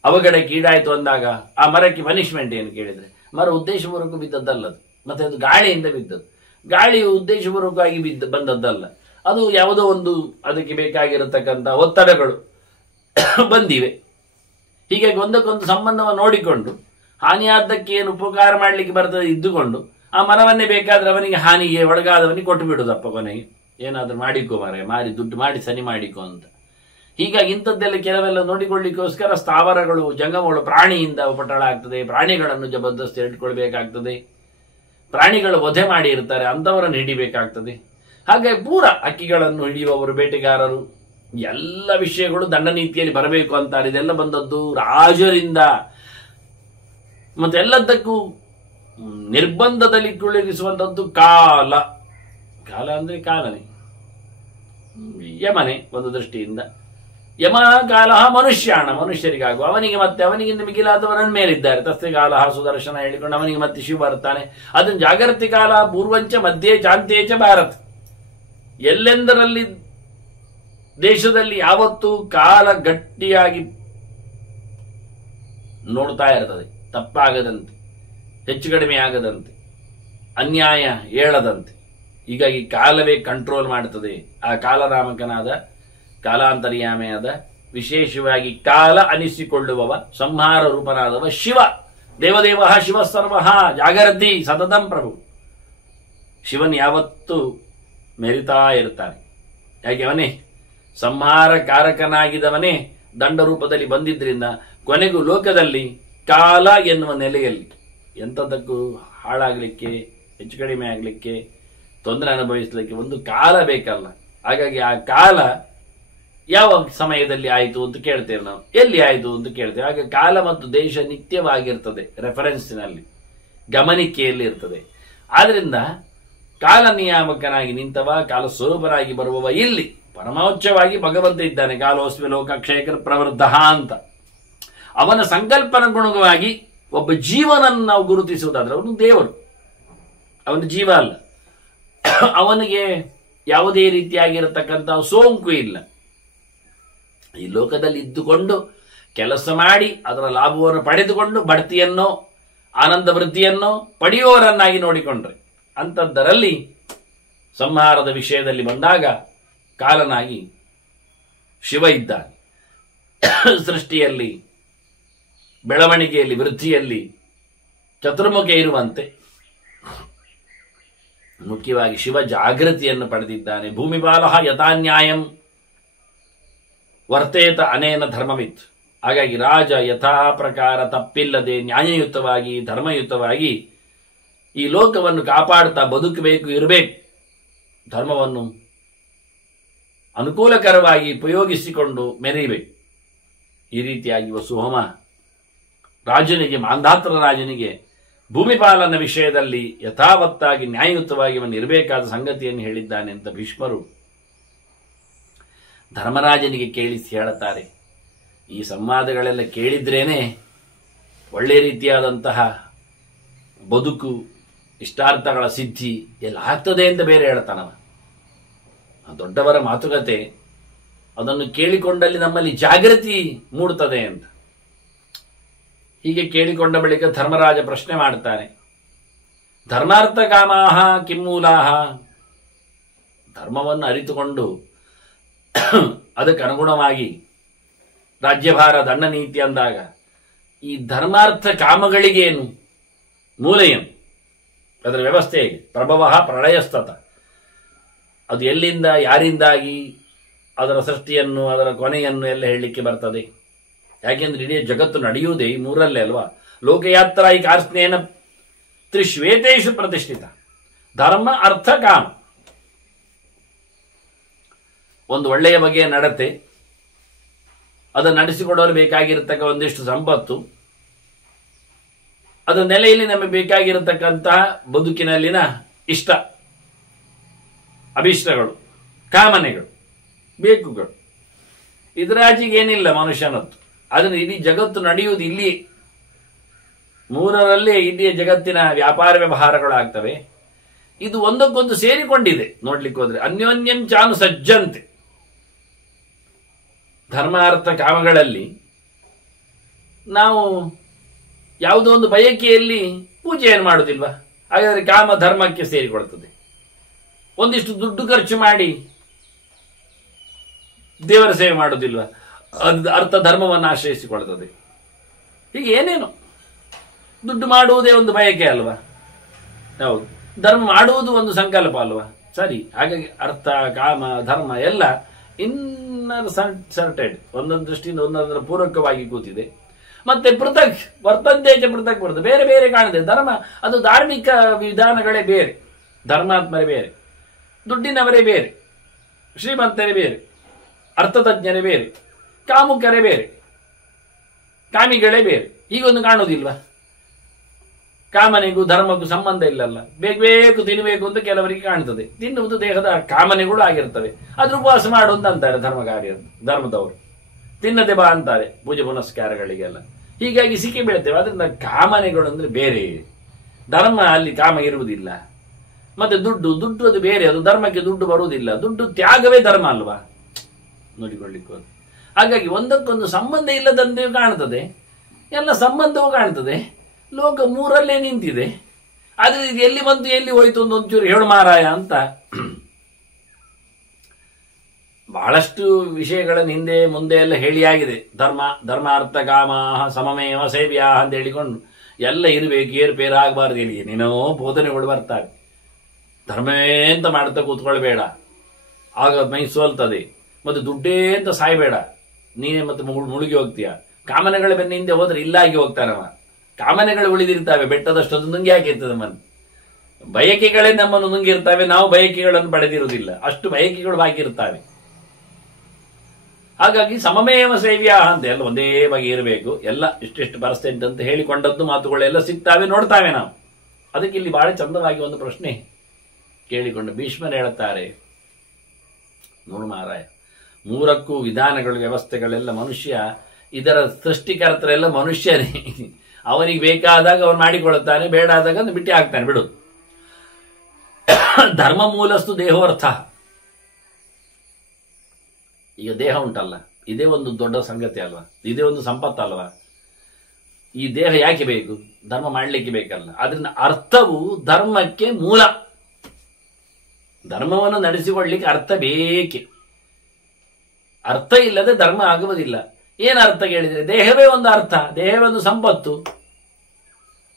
ಅವಘಡಕ್ಕೆ ಈಡಾಯಿತು ಅಂದಾಗ ಆ ಮರಕ್ಕೆ ಪನಿಷ್ಮೆಂಟ್ ಏನು ಕೇಳಿದ್ರೆ, ಮರ ಉದ್ದೇಶಪೂರ್ವಕ ಬಿದ್ದದ್ದಲ್ಲದು, ಮತ್ತೆ ಅದು ಗಾಳಿಯಿಂದ ಬಿದ್ದದ್ದು. ಗಾಳಿಯು ಉದ್ದೇಶಪೂರ್ವಕವಾಗಿ ಬಂದದ್ದಲ್ಲ, ಅದು ಯಾವುದೋ ಒಂದು ಅದಕ್ಕೆ ಬೇಕಾಗಿರತಕ್ಕಂಥ ಒತ್ತಡಗಳು ಬಂದಿವೆ. ಹೀಗಾಗಿ ಒಂದಕ್ಕೊಂದು ಸಂಬಂಧವನ್ನು ನೋಡಿಕೊಂಡು ಹಾನಿಯಾದ್ದಕ್ಕೆ ಏನು ಉಪಕಾರ ಮಾಡಲಿಕ್ಕೆ ಬರ್ತದೆ ಇದ್ದುಕೊಂಡು ಆ ಮರವನ್ನೇ ಬೇಕಾದ್ರೆ ಅವನಿಗೆ ಹಾನಿಗೆ ಒಳಗಾದವನಿಗೆ ಕೊಟ್ಟು ಬಿಡುದಪ್ಪ, ಕೊನೆಗೆ ಏನಾದ್ರೂ ಮಾಡಿಕೋ ಮಾರಿ ದುಡ್ಡು ಮಾಡಿ ಸನಿ ಮಾಡಿಕೋ ಅಂತ. ಹೀಗಾಗಿ ಇಂಥದ್ದೆಲ್ಲ ಕೆಲವೆಲ್ಲ ನೋಡಿಕೊಳ್ಳಿಕ್ಕೋಸ್ಕರ ಸ್ಥಾವರಗಳು, ಜಂಗಮಗಳು, ಪ್ರಾಣಿಯಿಂದ ಉಪಟಳ ಆಗ್ತದೆ. ಪ್ರಾಣಿಗಳನ್ನು ಜಬರ್ದಸ್ತಿ ಇಟ್ಕೊಳ್ಬೇಕಾಗ್ತದೆ. ಪ್ರಾಣಿಗಳು ವಧೆ ಮಾಡಿ ಇರ್ತಾರೆ, ಅಂಥವರನ್ನು ಹಿಡಿಬೇಕಾಗ್ತದೆ. ಹಾಗಾಗಿ ಪೂರ ಹಕ್ಕಿಗಳನ್ನು ಹಿಡಿಯುವವರು, ಬೇಟೆಗಾರರು, ಎಲ್ಲ ವಿಷಯಗಳು ದಂಡನೀತಿಯಲ್ಲಿ ಬರಬೇಕು ಅಂತಾರೆ. ಇದೆಲ್ಲ ಬಂದದ್ದು ರಾಜರಿಂದ. ಮತ್ತೆಲ್ಲದಕ್ಕೂ ನಿರ್ಬಂಧದಲ್ಲಿ ಕುಳ್ಳಿರಿಸುವಂಥದ್ದು ಕಾಲ. ಕಾಲ ಅಂದ್ರೆ ಕಾಲನೇ, ಯಮನೆ ಒಂದು ದೃಷ್ಟಿಯಿಂದ. ಯಮ ಕಾಲ ಮನುಷ್ಯಾಣ, ಮನುಷ್ಯರಿಗಾಗುವ ಅವನಿಗೆ, ಮತ್ತೆ ಅವನಿಗಿಂತ ಮಿಗಿಲಾದವರನ್ನು ಮೇಲಿದ್ದಾರೆ. ತಸ್ತೆ ಕಾಲ ಸುದರ್ಶನ ಹೇಳಿಕೊಂಡು ಅವನಿಗೆ ಮತ್ತೆ ಶಿವ ಬರ್ತಾನೆ. ಅದನ್ನು ಜಾಗೃತಿ ಕಾಲ ಪೂರ್ವಂಚ ಮಧ್ಯೆ ಚಾಂತೇಚ ಭಾರತ್. ಎಲ್ಲೆಂದರಲ್ಲಿ ದೇಶದಲ್ಲಿ ಯಾವತ್ತೂ ಕಾಲ ಗಟ್ಟಿಯಾಗಿ ನೋಡ್ತಾ ಇರ್ತದೆ, ತಪ್ಪಾಗದಂತೆ, ಹೆಚ್ಚು ಕಡಿಮೆ ಆಗದಂತೆ, ಅನ್ಯಾಯ ಏಳದಂತೆ. ಹೀಗಾಗಿ ಕಾಲವೇ ಕಂಟ್ರೋಲ್ ಮಾಡುತ್ತದೆ. ಆ ಕಾಲರಾಮಕನಾದ, ಕಾಲಾಂತರ್ಯಾಮೆಯಾದ, ವಿಶೇಷವಾಗಿ ಕಾಲ ಅನಿಸಿಕೊಳ್ಳುವವ, ಸಂಹಾರ ರೂಪನಾದವ ಶಿವ. ದೇವದೇವ ಶಿವ ಸರ್ವ ಜಾಗರತಿ ಸತತಂ ಪ್ರಭು. ಶಿವನ್ ಯಾವತ್ತೂ ಮೆರಿತಾ ಇರ್ತಾನೆ. ಯಾಕೆ ಅವನೇ ಸಂಹಾರ ಕಾರಕನಾಗಿದ್ದವನೇ ದಂಡ ರೂಪದಲ್ಲಿ ಬಂದಿದ್ರಿಂದ ಕೊನೆಗೂ ಲೋಕದಲ್ಲಿ ಕಾಲ ಎನ್ನುವ ನೆಲೆಯಲ್ಲಿ ಎಂಥದಕ್ಕೂ ಹಾಳಾಗಲಿಕ್ಕೆ, ಹೆಚ್ಚು ಕಡಿಮೆ ಆಗಲಿಕ್ಕೆ, ತೊಂದರೆ ಅನುಭವಿಸಲಿಕ್ಕೆ ಒಂದು ಕಾಲ ಬೇಕಲ್ಲ. ಹಾಗಾಗಿ ಆ ಕಾಲ ಯಾವ ಸಮಯದಲ್ಲಿ ಆಯಿತು ಅಂತ ಕೇಳ್ತೇವೆ ನಾವು, ಎಲ್ಲಿ ಆಯಿತು ಅಂತ ಕೇಳ್ತೇವೆ. ಹಾಗೆ ಕಾಲ ಮತ್ತು ದೇಶ ನಿತ್ಯವಾಗಿರ್ತದೆ, ರೆಫರೆನ್ಸ್ನಲ್ಲಿ, ಗಮನಿಕೆಯಲ್ಲಿ ಇರ್ತದೆ. ಆದ್ರಿಂದ ಕಾಲ ನಿಯಾಮಕನಾಗಿ ನಿಂತವ, ಕಾಲ ಸ್ವರೂಪನಾಗಿ ಬರುವವ ಇಲ್ಲಿ ಪರಮೋಚ್ಚವಾಗಿ ಭಗವಂತ ಇದ್ದಾನೆ. ಕಾಲೋಸ್ಮಿ ಲೋಕ ಕ್ಷಯಕರ ಪ್ರವೃದ್ಧ ಅಂತ ಅವನ ಸಂಕಲ್ಪನಗುಣವಾಗಿ ಒಬ್ಬ ಜೀವನನ್ನು ನಾವು ಗುರುತಿಸುವುದಾದ್ರೆ ಅವನು ದೇವರು, ಅವನ ಜೀವ ಅಲ್ಲ, ಅವನಿಗೆ ಯಾವುದೇ ರೀತಿಯಾಗಿರತಕ್ಕಂಥ ಸೋಂಕು ಇಲ್ಲ. ಈ ಲೋಕದಲ್ಲಿ ಇದ್ದುಕೊಂಡು ಕೆಲಸ ಮಾಡಿ ಅದರ ಲಾಭವನ್ನು ಪಡೆದುಕೊಂಡು ಬಡ್ತಿಯನ್ನೋ ಆನಂದ ವೃದ್ಧಿಯನ್ನೋ ಪಡೆಯುವವರನ್ನಾಗಿ ನೋಡಿಕೊಂಡ್ರೆ, ಅಂಥದ್ದರಲ್ಲಿ ಸಂಹಾರದ ವಿಷಯದಲ್ಲಿ ಬಂದಾಗ ಕಾಲನಾಗಿ ಶಿವ ಇದ್ದಾನೆ. ಸೃಷ್ಟಿಯಲ್ಲಿ, ಬೆಳವಣಿಗೆಯಲ್ಲಿ, ವೃದ್ಧಿಯಲ್ಲಿ ಚತುರ್ಮುಖ ಇರುವಂತೆ ಮುಖ್ಯವಾಗಿ ಶಿವ ಜಾಗೃತಿಯನ್ನು ಪಡೆದಿದ್ದಾನೆ. ಭೂಮಿಪಾಲಃ ಯಥಾನ್ಯಾಯಂ ವರ್ತೇತ ಅನೇನ ಧರ್ಮವಿತ್. ಹಾಗಾಗಿ ರಾಜ ಯಥಾ ಪ್ರಕಾರ ತಪ್ಪಿಲ್ಲದೆ ನ್ಯಾಯಯುತವಾಗಿ ಧರ್ಮಯುತವಾಗಿ ಈ ಲೋಕವನ್ನು ಕಾಪಾಡುತ್ತಾ ಬದುಕಬೇಕು, ಇರಬೇಕು. ಧರ್ಮವನ್ನು ಅನುಕೂಲಕರವಾಗಿ ಉಪಯೋಗಿಸಿಕೊಂಡು ಮೆರೆಯಬೇಕು. ಈ ರೀತಿಯಾಗಿ ವಸುಹೋಮ ರಾಜನಿಗೆ, ಮಾಂಧಾತ್ರ ರಾಜನಿಗೆ ಭೂಮಿಪಾಲನ ವಿಷಯದಲ್ಲಿ ಯಥಾವತ್ತಾಗಿ ನ್ಯಾಯಯುತವಾಗಿ ಅವನು ಇರಬೇಕಾದ ಸಂಗತಿಯನ್ನು ಹೇಳಿದ್ದಾನೆ ಅಂತ ಭೀಷ್ಮರು ಧರ್ಮರಾಜನಿಗೆ ಕೇಳಿಸಿ ಹೇಳುತ್ತಾರೆ. ಈ ಸಂವಾದಗಳೆಲ್ಲ ಕೇಳಿದ್ರೇನೆ ಒಳ್ಳೆ ರೀತಿಯಾದಂತಹ ಬದುಕು, ಇಷ್ಟಾರ್ಥಗಳ ಸಿದ್ಧಿ ಎಲ್ಲ ಆಗ್ತದೆ ಅಂತ ಬೇರೆ ಹೇಳ್ತಾನವ. ದೊಡ್ಡವರ ಮಾತುಕತೆ ಅದನ್ನು ಕೇಳಿಕೊಂಡಲ್ಲಿ ನಮ್ಮಲ್ಲಿ ಜಾಗೃತಿ ಮೂಡುತ್ತದೆ ಅಂತ. ಹೀಗೆ ಕೇಳಿಕೊಂಡ ಬಳಿಕ ಧರ್ಮರಾಜ ಪ್ರಶ್ನೆ ಮಾಡ್ತಾನೆ, ಧರ್ಮಾರ್ಥ ಕಾಮಾಹ ಕಿಮ್ಮೂಲಾಹ. ಧರ್ಮವನ್ನು ಅರಿತುಕೊಂಡು ಅದಕ್ಕೆ ಅನುಗುಣವಾಗಿ ರಾಜ್ಯಭಾರ ದಂಡ ನೀತಿ ಅಂದಾಗ ಈ ಧರ್ಮಾರ್ಥ ಕಾಮಗಳಿಗೇನು ಮೂಲ ಏನು, ಅದರ ವ್ಯವಸ್ಥೆ ಹೇಗೆ? ಪ್ರಭವ ಪ್ರಳಯಸ್ತತ, ಅದು ಎಲ್ಲಿಂದ ಯಾರಿಂದಾಗಿ ಅದರ ಸೃಷ್ಟಿಯನ್ನು ಅದರ ಕೊನೆಯನ್ನು ಎಲ್ಲ ಹೇಳಲಿಕ್ಕೆ ಬರ್ತದೆ. ಯಾಕೆಂದ್ರೆ ಇಡೀ ಜಗತ್ತು ನಡೆಯುವುದೇ ಈ ಮೂರಲ್ಲೇ ಅಲ್ವಾ. ಲೋಕಯಾತ್ರಾ ಈ ಕಾರ್ಸ್ನೇನ ತ್ರಿಶ್ವೇತೇಶು ಪ್ರತಿಷ್ಠಿತ. ಧರ್ಮ, ಅರ್ಥ, ಕಾಮ. ಒಂದು ಒಳ್ಳೆಯ ಬಗೆಯ ನಡತೆ, ಅದನ್ನು ನಡೆಸಿಕೊಡಲು ಬೇಕಾಗಿರತಕ್ಕ ಒಂದಿಷ್ಟು ಸಂಪತ್ತು, ಅದರ ನೆಲೆಯಲ್ಲಿ ನಮಗೆ ಬೇಕಾಗಿರತಕ್ಕಂತಹ ಬದುಕಿನಲ್ಲಿನ ಇಷ್ಟ, ಅಭಿಷ್ಟಗಳು, ಕಾಮನೆಗಳು, ಬೇಕುಗಳು. ಇದರಾಚೆಗೇನಿಲ್ಲ ಮನುಷ್ಯನತ್ತು. ಅದನ್ನು ಇಡೀ ಜಗತ್ತು ನಡೆಯುವುದು ಇಲ್ಲಿ ಮೂರರಲ್ಲೇ ಇಡೀ ಜಗತ್ತಿನ ವ್ಯಾಪಾರ ವ್ಯವಹಾರಗಳಾಗ್ತವೆ. ಇದು ಒಂದಕ್ಕೊಂದು ಸೇರಿಕೊಂಡಿದೆ. ನೋಡ್ಲಿಕ್ಕೆ ಹೋದ್ರೆ ಅನ್ಯೋನ್ಯಂ ಚಾನು ಸಜ್ಜಂತೆ. ಧರ್ಮಾರ್ಥ ಕಾಮಗಳಲ್ಲಿ ನಾವು ಯಾವುದೋ ಒಂದು ಬಯಕೆಯಲ್ಲಿ ಪೂಜೆಯನ್ನು ಮಾಡುವುದಿಲ್ವಾ? ಹಾಗಾದರೆ ಕಾಮ ಧರ್ಮಕ್ಕೆ ಸೇರಿಕೊಳ್ತದೆ. ಒಂದಿಷ್ಟು ದುಡ್ಡು ಖರ್ಚು ಮಾಡಿ ದೇವರ ಸೇವೆ ಮಾಡುವುದಿಲ್ವಾ? ಅದು ಅರ್ಥ ಧರ್ಮವನ್ನು ಆಶ್ರಯಿಸಿಕೊಳ್ತದೆ. ಹೀಗೆ ಏನೇನು ದುಡ್ಡು ಮಾಡುವುದೇ ಒಂದು ಬಯಕೆ ಅಲ್ವಾ? ಹೌದು. ಧರ್ಮ ಮಾಡುವುದು ಒಂದು ಸಂಕಲ್ಪ ಅಲ್ವಾ? ಸರಿ. ಹಾಗಾಗಿ ಅರ್ಥ, ಕಾಮ, ಧರ್ಮ ಎಲ್ಲ ಇನ್ನರ್ ಸರ್ಟೆಡ್, ಒಂದೊಂದು ದೃಷ್ಟಿಯಿಂದ ಒಂದೊಂದರ ಪೂರಕವಾಗಿ ಕೂತಿದೆ. ಮತ್ತೆ ಪೃಥಕ್ ವರ್ತಂತೇಜ ಪೃಥಕ್ ಬರ್ತದೆ, ಬೇರೆ ಬೇರೆ ಕಾಣುತ್ತೆ. ಧರ್ಮ ಅದು ಧಾರ್ಮಿಕ ವಿಧಾನಗಳೇ ಬೇರೆ, ಧರ್ಮಾತ್ಮರೇ ಬೇರೆ, ದುಡ್ಡಿನವರೇ ಬೇರೆ, ಶ್ರೀಮಂತರೇ ಬೇರೆ, ಅರ್ಥತಜ್ಞರೇ ಬೇರೆ, ಕಾಮುಕರೇ ಬೇರೆ, ಕಾಮಿಗಳೇ ಬೇರೆ. ಹೀಗೊಂದು ಕಾಣುವುದಿಲ್ವಾ? ಕಾಮನೆಗೂ ಧರ್ಮಕ್ಕೂ ಸಂಬಂಧ ಇಲ್ಲಲ್ಲ. ಬೇಕು ತಿನ್ನಬೇಕು ಅಂತ ಕೆಲವರಿಗೆ ಕಾಣ್ತದೆ. ತಿನ್ನುವುದು ದೇಹದ ಕಾಮನೆಗಳು ಆಗಿರ್ತವೆ. ಅದ್ರ ಉಪವಾಸ ಮಾಡು ಅಂತ ಅಂತಾರೆ ಧರ್ಮದವರು. ತಿನ್ನದೆ ಬಾ ಅಂತಾರೆ ಪೂಜೆ ಪುನಸ್ಕಾರಗಳಿಗೆಲ್ಲ. ಹೀಗಾಗಿ ಸಿಕ್ಕಿ ಬೀಳ್ತೇವೆ. ಅದರಿಂದ ಕಾಮನೆಗಳು ಅಂದ್ರೆ ಬೇರೆ, ಧರ್ಮ ಅಲ್ಲಿ ಕಾಮ ಇರುವುದಿಲ್ಲ. ಮತ್ತೆ ದುಡ್ಡು ಅದು ಬೇರೆ, ಅದು ಧರ್ಮಕ್ಕೆ ದುಡ್ಡು ಬರುವುದಿಲ್ಲ. ದುಡ್ಡು ತ್ಯಾಗವೇ ಧರ್ಮ ಅಲ್ವಾ? ನೋಡಿಕೊಳ್ಳಿಕ್ಕೆ. ಹಾಗಾಗಿ ಒಂದಕ್ಕೊಂದು ಸಂಬಂಧ ಇಲ್ಲದಂತೆ ಕಾಣ್ತದೆ, ಎಲ್ಲ ಸಂಬಂಧವೂ ಕಾಣ್ತದೆ. ಲೋಕ ಮೂರಲ್ಲೇ ನಿಂತಿದೆ. ಆದ್ರೆ ಇದು ಎಲ್ಲಿ ಬಂತು ಎಲ್ಲಿ ಹೋಯ್ತು ಒಂಚೂರು ಹೇಳು ಮಾರಾಯ ಅಂತ ಬಹಳಷ್ಟು ವಿಷಯಗಳನ್ನು ಹಿಂದೆ ಮುಂದೆ ಎಲ್ಲ ಹೇಳಿಯಾಗಿದೆ. ಧರ್ಮಾರ್ಥ ಕಾಮ ಸಮಮೇವ ಸೇವ್ಯಾ ಅಂತ ಹೇಳಿಕೊಂಡು ಎಲ್ಲ ಇರಬೇಕು, ಏರ್ಪೇರು ಆಗಬಾರ್ದು. ಹೇಳಿ ಏನೇನೋ ಬೋಧನೆಗಳು ಬರ್ತಾರೆ. ಧರ್ಮವೇ ಅಂತ ಮಾಡ್ತಾ ಕೂತ್ಕೊಳ್ಬೇಡ, ಆಗ ಮೈ ಸೋಲ್ತದೆ. ಮತ್ತೆ ದುಡ್ಡೇ ಅಂತ ಸಾಯ್ಬೇಡ, ನೀನೇ ಮತ್ತೆ ಮುಳುಗಿ ಹೋಗ್ತೀಯ. ಕಾಮನೆಗಳ ಬೆನ್ನ ಹಿಂದೆ ಹೋದ್ರೆ ಇಲ್ಲಾಗಿ ಹೋಗ್ತಾನವ. ಕಾಮನೆಗಳು ಉಳಿದಿರ್ತಾವೆ, ಬೆಟ್ಟದಷ್ಟು ನುಂಗಿ ಹಾಕಿರ್ತದೆ ಮನ್. ಬಯಕೆಗಳೇ ನಮ್ಮನ್ನು ನುಂಗಿರ್ತವೆ, ನಾವು ಬಯಕೆಗಳನ್ನು ಪಡೆದಿರುವುದಿಲ್ಲ. ಅಷ್ಟು ಬಯಕೆಗಳು ಬಾಕಿ ಇರ್ತವೆ. ಹಾಗಾಗಿ ಸಮಮೇವ ಸೇವ್ಯ ಅಂತ ಎಲ್ಲ ಒಂದೇ ಬಗೆ ಇರಬೇಕು. ಎಲ್ಲ ಇಷ್ಟಿಷ್ಟು ಪರ್ಸೆಂಟ್ ಅಂತ ಹೇಳಿಕೊಂಡದ್ದು ಮಾತುಗಳೆಲ್ಲ ಸಿಗ್ತಾವೆ, ನೋಡ್ತಾವೆ ನಾವು. ಅದಕ್ಕೆ ಇಲ್ಲಿ ಬಹಳ ಚಂದವಾಗಿ ಒಂದು ಪ್ರಶ್ನೆ ಕೇಳಿಕೊಂಡು ಭೀಷ್ಮರು ಹೇಳುತ್ತಾರೆ, ನೋಡು ಮಾರಾಯ, ಮೂರಕ್ಕೂ ವಿಧಾನಗಳು ವ್ಯವಸ್ಥೆಗಳೆಲ್ಲ ಮನುಷ್ಯ, ಇದರ ಸೃಷ್ಟಿಕರ್ತರೆಲ್ಲ ಮನುಷ್ಯರೇ. ಅವನಿಗೆ ಬೇಕಾದಾಗ ಅವನು ಮಾಡಿಕೊಳ್ಳುತ್ತಾನೆ, ಬೇಡ ಆದಾಗ ಅದನ್ನು ಬಿಟ್ಟು ಹಾಕ್ತಾನೆ, ಬಿಡು. ಧರ್ಮ ಮೂಲಸ್ತು ದೇಹೋರ್ಥ. ಈಗ ದೇಹ ಉಂಟಲ್ಲ, ಇದೇ ಒಂದು ದೊಡ್ಡ ಸಂಗತಿ ಅಲ್ವಾ, ಇದೇ ಒಂದು ಸಂಪತ್ತಲ್ವಾ. ಈ ದೇಹ ಯಾಕೆ ಬೇಕು? ಧರ್ಮ ಮಾಡಲಿಕ್ಕೆ ಬೇಕಲ್ಲ. ಅದರಿಂದ ಅರ್ಥವು ಧರ್ಮಕ್ಕೆ ಮೂಲ. ಧರ್ಮವನ್ನು ನಡೆಸಿಕೊಳ್ಳಲಿಕ್ಕೆ ಅರ್ಥ ಬೇಕೆ. ಅರ್ಥ ಇಲ್ಲದೆ ಧರ್ಮ ಆಗುವುದಿಲ್ಲ. ಏನು ಅರ್ಥ ಕೇಳಿದರೆ ದೇಹವೇ ಒಂದು ಅರ್ಥ, ದೇಹವೇ ಒಂದು ಸಂಪತ್ತು.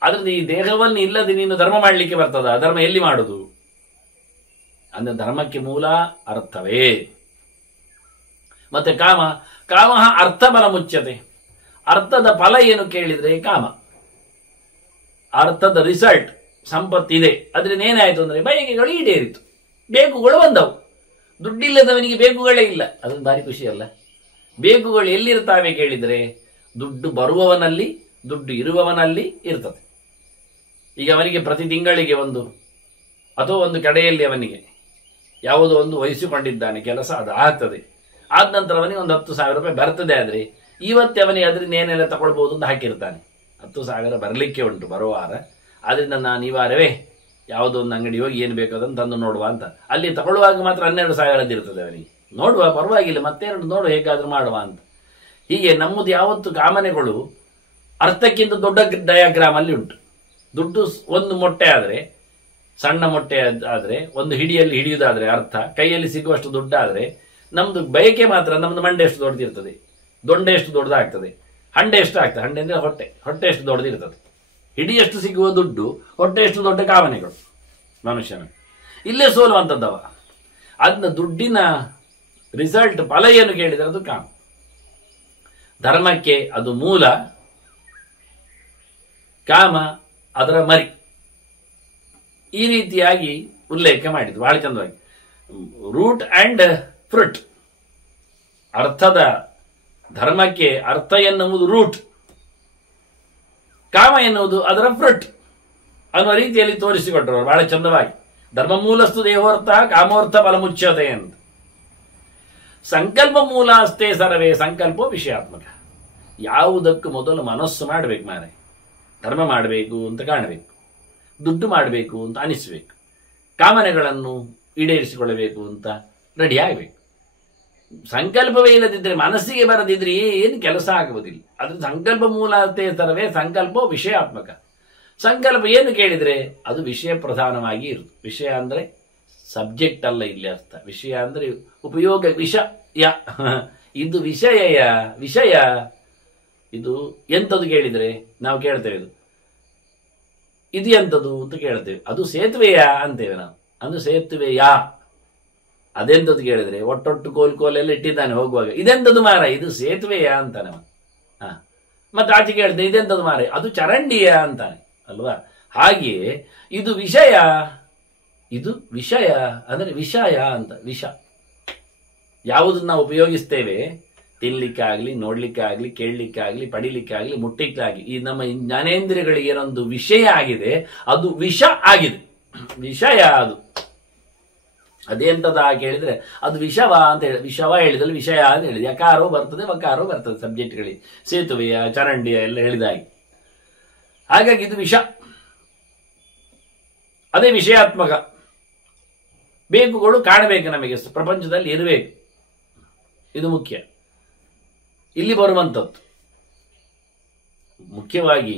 ಅದರಿಂದ ಈ ದೇಹವನ್ನು ಇಲ್ಲದೆ ನೀನು ಧರ್ಮ ಮಾಡಲಿಕ್ಕೆ ಬರ್ತದ? ಧರ್ಮ ಎಲ್ಲಿ ಮಾಡುದು? ಅಂದ್ರೆ ಧರ್ಮಕ್ಕೆ ಮೂಲ ಅರ್ಥವೇ. ಮತ್ತೆ ಕಾಮ, ಕಾಮ ಅರ್ಥ ಬಲ ಮುಚ್ಚತೆ. ಅರ್ಥದ ಫಲ ಏನು ಕೇಳಿದ್ರೆ ಕಾಮ. ಅರ್ಥದ ರಿಸಲ್ಟ್ ಸಂಪತ್ತಿದೆ, ಅದರಿಂದ ಏನಾಯ್ತು ಅಂದ್ರೆ ಬಯಕೆಗಳು ಈಡೇರಿತು, ಬೇಕುಗಳು ಬಂದವು. ದುಡ್ಡಿಲ್ಲದವನಿಗೆ ಬೇಕುಗಳೇ ಇಲ್ಲ, ಅದೊಂದು ಭಾರಿ ಖುಷಿ ಅಲ್ಲ. ಬೇಕುಗಳು ಎಲ್ಲಿರ್ತಾವೆ ಕೇಳಿದರೆ ದುಡ್ಡು ಬರುವವನಲ್ಲಿ, ದುಡ್ಡು ಇರುವವನಲ್ಲಿ ಇರ್ತದೆ. ಈಗ ಅವನಿಗೆ ಪ್ರತಿ ತಿಂಗಳಿಗೆ ಒಂದು ಅಥವಾ ಒಂದು ಕಡೆಯಲ್ಲಿ ಅವನಿಗೆ ಯಾವುದೋ ಒಂದು ವಹಿಸಿಕೊಂಡಿದ್ದಾನೆ ಕೆಲಸ, ಅದು ಆಗ್ತದೆ. ಆದ ನಂತರ ಅವನಿಗೆ ಒಂದು 10,000 ರೂಪಾಯಿ ಬರ್ತದೆ. ಆದರೆ ಇವತ್ತೇ ಅವನಿಗೆ ಅದರಿಂದ ಏನೆಲ್ಲ ತಗೊಳ್ಬಹುದು ಅಂತ ಹಾಕಿರ್ತಾನೆ. 10,000 ಬರಲಿಕ್ಕೆ ಉಂಟು ಬರುವ ವಾರ, ಅದರಿಂದ ನಾನು ಈ ವಾರವೇ ಯಾವುದೋ ಒಂದು ಅಂಗಡಿ ಹೋಗಿ ಏನು ಬೇಕು ಅದನ್ನು ತಂದು ನೋಡುವ ಅಂತ. ಅಲ್ಲಿ ತಗೊಳ್ಳುವಾಗ ಮಾತ್ರ 12,000 ಇರ್ತದೆ ಅವನಿಗೆ. ನೋಡುವ, ಪರವಾಗಿಲ್ಲ, ಮತ್ತೇನು ನೋಡು, ಹೇಗಾದ್ರೂ ಮಾಡುವ ಅಂತ. ಹೀಗೆ ನಮ್ಮದು ಯಾವತ್ತು ಕಾಮನೆಗಳು ಅರ್ಥಕ್ಕಿಂತ ದೊಡ್ಡ ಡಯಾಗ್ರಾಮ್ ಅಲ್ಲಿ ಉಂಟು. ದುಡ್ಡು ಒಂದು ಮೊಟ್ಟೆ ಆದರೆ, ಸಣ್ಣ ಮೊಟ್ಟೆ ಆದರೆ, ಒಂದು ಹಿಡಿಯಲ್ಲಿ ಹಿಡಿಯುವುದಾದ್ರೆ ಅರ್ಥ, ಕೈಯಲ್ಲಿ ಸಿಗುವಷ್ಟು ದುಡ್ಡಾದರೆ, ನಮ್ದು ಬಯಕೆ ಮಾತ್ರ ನಮ್ದು ಮಂಡೆ ಎಷ್ಟು ದೊಡ್ಡದಿರ್ತದೆ, ದೊಂಡೆ ಎಷ್ಟು ದೊಡ್ಡದಾಗ್ತದೆ, ಹಂಡೆ ಎಷ್ಟು ಆಗ್ತದೆ. ಹಂಡೆ ಅಂದ್ರೆ ಹೊಟ್ಟೆ, ಹೊಟ್ಟೆ ಎಷ್ಟು ದೊಡ್ಡದಿರ್ತದೆ. ಹಿಡಿಯಷ್ಟು ಸಿಗುವ ದುಡ್ಡು, ಹೊಟ್ಟೆ ಎಷ್ಟು ದೊಡ್ಡ ಕಾಮನೆಗಳು ಮನುಷ್ಯನ. ಇಲ್ಲೇ ಸೋಲುವಂಥದ್ದವ. ಅದನ್ನ ದುಡ್ಡಿನ ರಿಸಲ್ಟ್ ಫಲ ಏನು ಕೇಳಿದರೆ ಅದು ಕಾಮ. ಧರ್ಮಕ್ಕೆ ಅದು ಮೂಲ, ಕಾಮ ಅದರ ಮರಿ. ಈ ರೀತಿಯಾಗಿ ಉಲ್ಲೇಖ ಮಾಡಿದ್ದು ಬಹಳ ಚಂದವಾಗಿ. Root and fruit. ಅರ್ಥದ ಧರ್ಮಕ್ಕೆ ಅರ್ಥ ಎನ್ನುವುದು ರೂಟ್, ಕಾಮ ಎನ್ನುವುದು ಅದರ ಫ್ರೂಟ್ ಅನ್ನುವ ರೀತಿಯಲ್ಲಿ ತೋರಿಸಿಕೊಟ್ಟರು ಬಹಳ ಚಂದವಾಗಿ. ಧರ್ಮ ಮೂಲಸ್ತು ದೇಹೋರ್ಥ ಕಾಮೋರ್ಥ ಫಲ ಮುಚ್ಚತೆ ಅಂತ. ಸಂಕಲ್ಪ ಮೂಲ ಅಷ್ಟೇ ಸರ್ವೇ ಸಂಕಲ್ಪ ವಿಷಯಾತ್ಮಕ. ಯಾವುದಕ್ಕೂ ಮೊದಲು ಮನಸ್ಸು ಮಾಡಬೇಕು ಮಾರೆ. ಧರ್ಮ ಮಾಡಬೇಕು ಅಂತ ಕಾಣಬೇಕು, ದುಡ್ಡು ಮಾಡಬೇಕು ಅಂತ ಅನಿಸಬೇಕು, ಕಾಮನೆಗಳನ್ನು ಈಡೇರಿಸಿಕೊಳ್ಳಬೇಕು ಅಂತ ರೆಡಿ ಆಗಬೇಕು. ಸಂಕಲ್ಪವೇ ಇಲ್ಲದಿದ್ದರೆ, ಮನಸ್ಸಿಗೆ ಬರದಿದ್ರೆ ಏನು ಕೆಲಸ ಆಗುವುದಿಲ್ಲ. ಅದು ಸಂಕಲ್ಪ ಮೂಲ ಅಷ್ಟೇ ಸರ್ವೇ ಸಂಕಲ್ಪ ವಿಷಯಾತ್ಮಕ. ಸಂಕಲ್ಪ ಏನು ಕೇಳಿದರೆ ಅದು ವಿಷಯ ಪ್ರಧಾನವಾಗಿ ಇರುವುದು. ವಿಷಯ ಅಂದರೆ ಸಬ್ಜೆಕ್ಟ್ ಅಲ್ಲ ಇಲ್ಲಿ ಅರ್ಥ. ವಿಷಯ ಅಂದರೆ ಉಪಯೋಗ. ವಿಷಯ ಇದು ವಿಷಯ. ವಿಷಯ ಇದು ಎಂಥದ್ದು ಕೇಳಿದರೆ ನಾವು ಕೇಳ್ತೇವೆ, ಇದು ಎಂಥದ್ದು ಅಂತ ಕೇಳ್ತೇವೆ. ಅದು ಸೇತುವೆಯಾ ಅಂತೇವೆ ನಾವು. ಅದು ಸೇತುವೆಯಾ, ಅದೆಂಥದ್ದು ಕೇಳಿದ್ರೆ ಒಟ್ಟೊಟ್ಟು ಕೋಲೆಲ್ಲ ಇಟ್ಟಿದ್ದಾನೆ ಹೋಗುವಾಗ, ಇದೆಂಥದ್ದು ಮಾರ, ಇದು ಸೇತುವೆಯಾ ಅಂತಾನೆ. ಮತ್ತೆ ಆಚೆ ಕೇಳ್ತೇವೆ ಇದೆಂಥದ್ದು ಮಾರ, ಅದು ಚರಂಡಿಯಾ ಅಂತಾನೆ ಅಲ್ವಾ. ಹಾಗೆಯೇ ಇದು ವಿಷಯ, ಇದು ವಿಷಯ ಅಂದರೆ ವಿಷಯ ಅಂತ. ವಿಷ ಯಾವುದನ್ನು ನಾವು ಉಪಯೋಗಿಸ್ತೇವೆ, ತಿನ್ಲಿಕ್ಕಾಗಲಿ, ನೋಡ್ಲಿಕ್ಕಾಗಲಿ, ಕೇಳಲಿಕ್ಕಾಗಲಿ, ಪಡಿಲಿಕ್ಕಾಗಲಿ, ಮುಟ್ಟಿಕ್ಕಾಗಲಿ, ಈ ನಮ್ಮ ಜ್ಞಾನೇಂದ್ರಿಯಗಳಿಗೆ ಏನೊಂದು ವಿಷಯ ಆಗಿದೆ, ಅದು ವಿಷ ಆಗಿದೆ. ವಿಷಯ ಅದು ಅದೇಂತದ ಕೇಳಿದ್ರೆ ಅದು ವಿಷವ ಅಂತ ಹೇಳಿ, ವಿಷವ ಹೇಳಿದಲ್ಲಿ ವಿಷಯ ಅಂತ ಹೇಳಿದೆ. ಯಕಾರೋ ಬರ್ತದೆ, ವಕಾರೋ ಬರ್ತದೆ ಸಬ್ಜೆಕ್ಟ್ಗಳಿಗೆ, ಸೇತುವೆಯ, ಚರಂಡಿಯ ಎಲ್ಲ ಹೇಳಿದಾಗಿ. ಹಾಗಾಗಿ ಇದು ವಿಷ, ಅದೇ ವಿಷಯಾತ್ಮಕ. ಬೇಕುಗಳು ಕಾಣಬೇಕು, ನಮಗೆ ಪ್ರಪಂಚದಲ್ಲಿ ಇರಬೇಕು, ಇದು ಮುಖ್ಯ. ಇಲ್ಲಿ ಬರುವಂಥದ್ದು ಮುಖ್ಯವಾಗಿ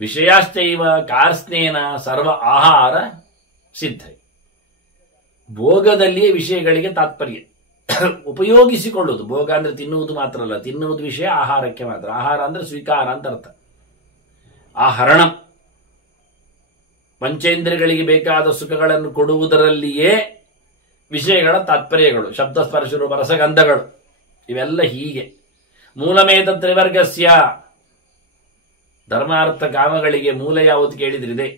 ವಿಷಯಾಶ್ಚೈವ ಕಾರ್ಸ್ನೇನ ಸರ್ವ ಆಹಾರ ಸಿದ್ಧ. ಭೋಗದಲ್ಲಿಯೇ ವಿಷಯಗಳಿಗೆ ತಾತ್ಪರ್ಯ, ಉಪಯೋಗಿಸಿಕೊಳ್ಳುವುದು. ಭೋಗ ಅಂದ್ರೆ ತಿನ್ನುವುದು ಮಾತ್ರ ಅಲ್ಲ, ತಿನ್ನುವುದು ವಿಷಯ ಆಹಾರಕ್ಕೆ ಮಾತ್ರ. ಆಹಾರ ಅಂದ್ರೆ ಸ್ವೀಕಾರ ಅಂತ ಅರ್ಥ. ಆಹರಣ, ಪಂಚೇಂದ್ರಿಯಗಳಿಗೆ ಬೇಕಾದ ಸುಖಗಳನ್ನು ಕೊಡುವುದರಲ್ಲಿಯೇ ವಿಷಯಗಳ ತಾತ್ಪರ್ಯಗಳು, ಶಬ್ದ ಸ್ಪರ್ಶ ರೂಪ ರಸಗಂಧಗಳು, ಇವೆಲ್ಲ ಹೀಗೆ. ಮೂಲಮೇತ ತ್ರಿವರ್ಗಸ್ಯ, ಧರ್ಮಾರ್ಥ ಕಾಮಗಳಿಗೆ ಮೂಲ ಯಾವುದು ಕೇಳಿದ್ರಿದೆ,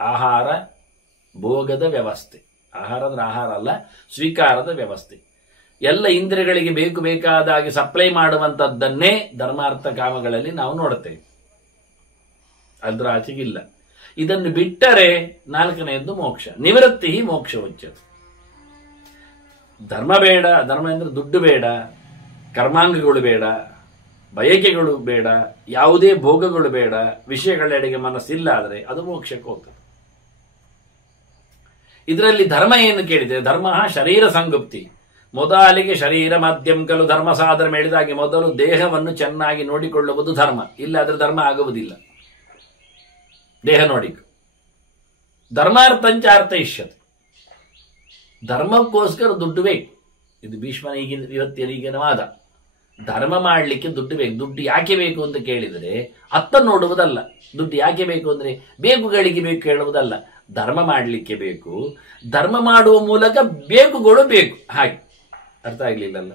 ಆಹಾರ ಭೋಗದ ವ್ಯವಸ್ಥೆ. ಆಹಾರ ಅಂದ್ರೆ ಆಹಾರ ಅಲ್ಲ, ಸ್ವೀಕಾರದ ವ್ಯವಸ್ಥೆ. ಎಲ್ಲ ಇಂದ್ರಿಯಗಳಿಗೆ ಬೇಕು ಬೇಕಾದಾಗಿ ಸಪ್ಲೈ ಮಾಡುವಂಥದ್ದನ್ನೇ ಧರ್ಮಾರ್ಥ ಕಾಮಗಳಲ್ಲಿ ನಾವು ನೋಡುತ್ತೇವೆ. ಅದ್ರ ಆಚೆಗಿಲ್ಲ. ಇದನ್ನು ಬಿಟ್ಟರೆ ನಾಲ್ಕನೆಯದ್ದು ಮೋಕ್ಷ. ನಿವೃತ್ತಿ ಮೋಕ್ಷ ಉಚ್ಯತೆ. ಧರ್ಮ ಬೇಡ, ಧರ್ಮ ಅಂದ್ರೆ ದುಡ್ಡು ಬೇಡ, ಕರ್ಮಾಂಗಗಳು ಬೇಡ, ಬಯಕೆಗಳು ಬೇಡ, ಯಾವುದೇ ಭೋಗಗಳು ಬೇಡ, ವಿಷಯಗಳೆಡೆಗೆ ಮನಸ್ಸಿಲ್ಲ ಆದರೆ ಅದು ಮೋಕ್ಷಕ್ಕೆ ಹೋಗ್ತದೆ. ಇದರಲ್ಲಿ ಧರ್ಮ ಏನು ಕೇಳಿದೆ? ಧರ್ಮ ಶರೀರ ಸಂಗುಪ್ತಿ. ಮೊದಲಿಗೆ ಶರೀರ ಮಾಧ್ಯಮ ಕಲು ಧರ್ಮ ಸಾಧನ ಹೇಳಿದಾಗೆ ಮೊದಲು ದೇಹವನ್ನು ಚೆನ್ನಾಗಿ ನೋಡಿಕೊಳ್ಳುವುದು ಧರ್ಮ. ಇಲ್ಲಾದ್ರೆ ಧರ್ಮ ಆಗುವುದಿಲ್ಲ. ದೇಹ ನೋಡಿ. ಧರ್ಮಾರ್ಥಂಚ ಅರ್ಥೈಷ್ಯತೆ. ಧರ್ಮಕ್ಕೋಸ್ಕರ ದುಡ್ಡು ಬೇಕು. ಇದು ಭೀಷ್ಮನ ಇವತ್ತಿನ ವಾದ. ಧರ್ಮ ಮಾಡಲಿಕ್ಕೆ ದುಡ್ಡು ಬೇಕು. ದುಡ್ಡು ಯಾಕೆ ಬೇಕು ಅಂತ ಕೇಳಿದರೆ ಅತ್ತ ನೋಡುವುದಲ್ಲ. ದುಡ್ಡು ಯಾಕೆ ಬೇಕು ಅಂದರೆ ಬೇಕುಗಳಿಗೆ ಬೇಕು ಹೇಳುವುದಲ್ಲ. ಧರ್ಮ ಮಾಡಲಿಕ್ಕೆ ಬೇಕು. ಧರ್ಮ ಮಾಡುವ ಮೂಲಕ ಬೇಕುಗಳು ಬೇಕು. ಹಾಗೆ ಅರ್ಥ ಆಗ್ಲಿಲ್ಲಲ್ಲ.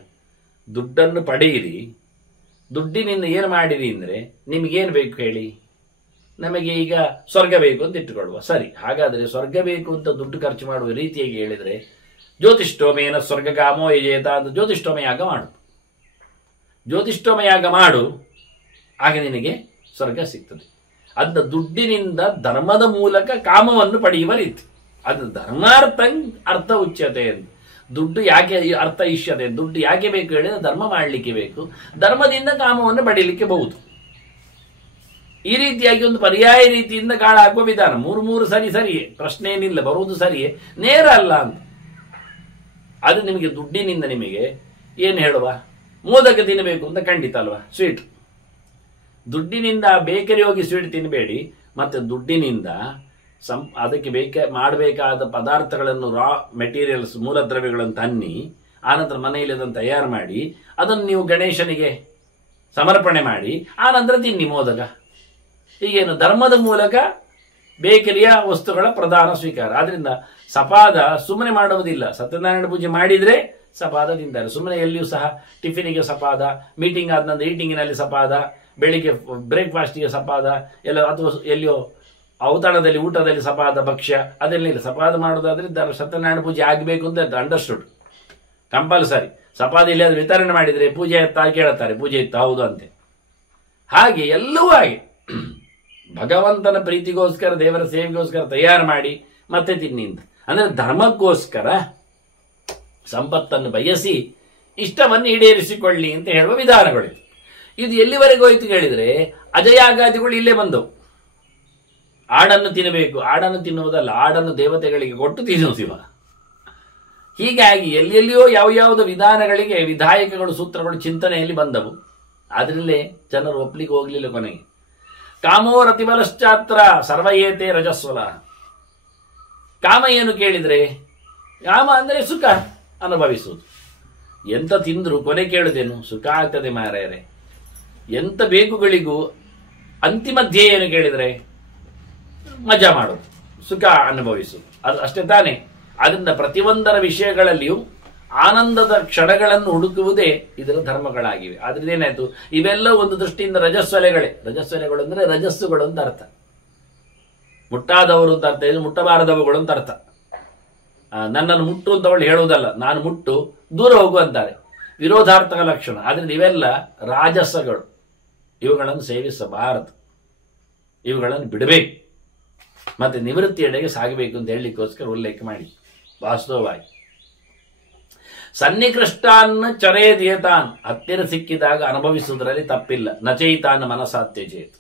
ದುಡ್ಡನ್ನು ಪಡೆಯಿರಿ, ದುಡ್ಡಿನಿಂದ ಏನು ಮಾಡಿರಿ ಅಂದರೆ ನಿಮಗೇನು ಬೇಕು ಹೇಳಿ? ನಮಗೆ ಈಗ ಸ್ವರ್ಗ ಬೇಕು ಅಂತ ಇಟ್ಟುಕೊಳ್ಳುವ. ಸರಿ, ಹಾಗಾದರೆ ಸ್ವರ್ಗ ಬೇಕು ಅಂತ ದುಡ್ಡು ಖರ್ಚು ಮಾಡುವ ರೀತಿಯಾಗಿ ಹೇಳಿದರೆ ಜ್ಯೋತಿಷ್ಠೋಮೇನ ಸ್ವರ್ಗಕಾಮೋ ಯಜೇತ ಅಂತ ಜ್ಯೋತಿಷ್ಠೋಮಯಾಗ ಮಾಡು. ಜ್ಯೋತಿಷ್ಠೋಮಯಾಗ ಮಾಡು, ಆಗ ನಿನಗೆ ಸ್ವರ್ಗ ಸಿಗ್ತದೆ. ಅದನ್ನ ದುಡ್ಡಿನಿಂದ ಧರ್ಮದ ಮೂಲಕ ಕಾಮವನ್ನು ಪಡೆಯುವ ರೀತಿ. ಅದು ಧರ್ಮಾರ್ಥ ಅರ್ಥ ಉಚ್ಯತೆ ಅಂತ. ದುಡ್ಡು ಯಾಕೆ ಅರ್ಥ ಇಷ್ಯತೆ? ದುಡ್ಡು ಯಾಕೆ ಬೇಕು ಹೇಳಿದ್ರೆ ಧರ್ಮ ಮಾಡಲಿಕ್ಕೆ ಬೇಕು. ಧರ್ಮದಿಂದ ಕಾಮವನ್ನು ಪಡೀಲಿಕ್ಕೆ ಬಹುದು. ಈ ರೀತಿಯಾಗಿ ಒಂದು ಪರ್ಯಾಯ ರೀತಿಯಿಂದ ಕಾಳ ಹಾಕುವ ವಿಧಾನ. ಮೂರು ಸರಿಯೇ, ಪ್ರಶ್ನೆ ಏನಿಲ್ಲ, ಬರುವುದು ಸರಿಯೇ, ನೇರ ಅಲ್ಲ ಅಂತ. ಅದು ನಿಮಗೆ ದುಡ್ಡಿನಿಂದ ನಿಮಗೆ ಏನು ಹೇಳುವ? ಮೋದಕ ತಿನ್ನಬೇಕು ಅಂತ ಖಂಡಿತ ಅಲ್ವಾ? ಸ್ವೀಟ್. ದುಡ್ಡಿನಿಂದ ಬೇಕರಿ ಹೋಗಿ ಸ್ವೀಟ್ ತಿನ್ನಬೇಡಿ. ಮತ್ತೆ ದುಡ್ಡಿನಿಂದ ಅದಕ್ಕೆ ಮಾಡಬೇಕಾದ ಪದಾರ್ಥಗಳನ್ನು, ರಾ ಮೆಟೀರಿಯಲ್ಸ್, ಮೂಲದ್ರವ್ಯಗಳನ್ನು ತನ್ನಿ, ಆನಂತರ ಮನೆಯಲ್ಲಿ ಅದನ್ನು ತಯಾರು ಮಾಡಿ ಅದನ್ನು ನೀವು ಗಣೇಶನಿಗೆ ಸಮರ್ಪಣೆ ಮಾಡಿ ಆನಂತರ ತಿನ್ನಿ ಮೋದಕ. ಹೀಗೇನು ಧರ್ಮದ ಮೂಲಕ ಬೇಕರಿಯ ವಸ್ತುಗಳ ಪ್ರಧಾನ ಸ್ವೀಕಾರ. ಆದ್ರಿಂದ ಸಪಾದ ಸುಮ್ಮನೆ ಮಾಡುವುದಿಲ್ಲ. ಸತ್ಯನಾರಾಯಣ ಪೂಜೆ ಮಾಡಿದ್ರೆ ಸಪಾದ ತಿಂತಾರೆ. ಸುಮ್ಮನೆ ಎಲ್ಲಿಯೂ ಸಹ ಟಿಫಿನಿಗೆ ಸಪಾದ, ಮೀಟಿಂಗ್ ಆದ ನಂತರ ಈಟಿಂಗಿನಲ್ಲಿ ಸಪಾದ, ಬೆಳಿಗ್ಗೆ ಬ್ರೇಕ್ಫಾಸ್ಟಿಗೆ ಸಪಾದ, ಎಲ್ಲ ಅಥವಾ ಎಲ್ಲಿಯೋ ಔತಣದಲ್ಲಿ ಊಟದಲ್ಲಿ ಸಪಾದ ಭಕ್ಷ್ಯ ಅದೆಲ್ಲ ಇಲ್ಲ. ಸಪಾದ ಮಾಡೋದಾದ್ರೆ ಸತ್ಯನಾರಾಯಣ ಪೂಜೆ ಆಗಬೇಕು ಅಂತ ಅಂಡರ್ಸ್ಟುಡ್, ಕಂಪಲ್ಸರಿ. ಸಪಾದ ಇಲ್ಲಿ ಅದು ವಿತರಣೆ ಮಾಡಿದರೆ ಪೂಜೆ ಇತ್ತಾ ಕೇಳುತ್ತಾರೆ, ಪೂಜೆ ಇತ್ತ ಹೌದು ಅಂತೆ. ಹಾಗೆ ಎಲ್ಲವೂ ಹಾಗೆ ಭಗವಂತನ ಪ್ರೀತಿಗೋಸ್ಕರ, ದೇವರ ಸೇವೆಗೋಸ್ಕರ ತಯಾರು ಮಾಡಿ ಮತ್ತೆ ತಿನ್ನಿ ಅಂತ. ಅಂದ್ರೆ ಧರ್ಮಕ್ಕೋಸ್ಕರ ಸಂಪತ್ತನ್ನು ಬಯಸಿ ಇಷ್ಟವನ್ನು ಈಡೇರಿಸಿಕೊಳ್ಳಿ ಅಂತ ಹೇಳುವ ವಿಧಾನಗಳು. ಇದು ಎಲ್ಲಿವರೆಗೂ ಹೋಯ್ತು ಕೇಳಿದ್ರೆ ಅಜಯಾಗಾದಿಗಳು ಇಲ್ಲೇ ಬಂದವು. ಆಡನ್ನು ತಿನ್ನಬೇಕು, ಆಡನ್ನು ತಿನ್ನುವುದಲ್ಲ, ಆಡನ್ನು ದೇವತೆಗಳಿಗೆ ಕೊಟ್ಟು ತಿನ್ನುವ. ಹೀಗಾಗಿ ಎಲ್ಲೆಲ್ಲಿಯೋ ಯಾವ್ಯಾವುದೋ ವಿಧಾನಗಳಿಗೆ ವಿಧಾಯಕಗಳು, ಸೂತ್ರಗಳು ಚಿಂತನೆಯಲ್ಲಿ ಬಂದವು. ಅದರಲ್ಲೇ ಜನರು ಒಪ್ಲಿಕ್ಕೆ ಹೋಗ್ಲಿಲ್ಲ ಕೊನೆಗೆ. ಕಾಮೋ ರತಿಬಲಶ್ಚಾತ್ರ ಸರ್ವಯೇತೆ ರಜಸ್ವಲ. ಕಾಮ ಏನು ಕೇಳಿದ್ರೆ, ಕಾಮ ಅಂದರೆ ಸುಖ ಅನುಭವಿಸುವುದು. ಎಂತ ತಿಂದ್ರು ಕೊನೆ ಕೇಳುದೇನು? ಸುಖ ಆಗ್ತದೆ ಮಾರಾಯರೆ. ಎಂತ ಬೇಕುಗಳಿಗೂ ಅಂತಿಮ ಧ್ಯೇಯ ಏನು ಕೇಳಿದ್ರೆ ಮಜಾ ಮಾಡೋದು, ಸುಖ ಅನುಭವಿಸುವುದು. ಅದು ಅಷ್ಟೇ ತಾನೇ. ಅದರಿಂದ ಪ್ರತಿಯೊಂದರ ವಿಷಯಗಳಲ್ಲಿಯೂ ಆನಂದದ ಕ್ಷಣಗಳನ್ನು ಹುಡುಕುವುದೇ ಇದರ ಧರ್ಮಗಳಾಗಿವೆ. ಆದ್ರಿಂದ ಏನಾಯ್ತು, ಇವೆಲ್ಲ ಒಂದು ದೃಷ್ಟಿಯಿಂದ ರಜಸ್ವಲೆಗಳೇ. ರಜಸ್ವಲೆಗಳು ಅಂದ್ರೆ ರಜಸ್ಸುಗಳು ಅಂತ ಅರ್ಥ. ಮುಟ್ಟಾದವರು ಅಂತ ಅರ್ಥ, ಇದು ಮುಟ್ಟಬಾರದವುಗಳು ಅಂತ ಅರ್ಥ. ನನ್ನನ್ನು ಮುಟ್ಟು ಅಂತ ಅವಳು ಹೇಳುವುದಲ್ಲ, ನಾನು ಮುಟ್ಟು ದೂರ ಹೋಗು ಅಂತಾರೆ, ವಿರೋಧಾರ್ಥಕ ಲಕ್ಷಣ. ಆದ್ರಿಂದ ಇವೆಲ್ಲ ರಾಜಸಗಳು. ಇವುಗಳನ್ನು ಸೇವಿಸಬಾರದು, ಇವುಗಳನ್ನು ಬಿಡಬೇಕು, ಮತ್ತೆ ನಿವೃತ್ತಿಯೆಡೆಗೆ ಸಾಗಬೇಕು ಅಂತ ಹೇಳಲಿಕ್ಕೋಸ್ಕರ ಉಲ್ಲೇಖ ಮಾಡಿ. ವಾಸ್ತವವಾಗಿ ಸನ್ನಿಕೃಷ್ಟಾನ್ನ ಚರೇದಿಯತಾನ್, ಹತ್ತಿರ ಸಿಕ್ಕಿದಾಗ ಅನುಭವಿಸುವುದರಲ್ಲಿ ತಪ್ಪಿಲ್ಲ. ನಚೈತಾನ್ ಮನಸಾತ್ಯಜೇತ್.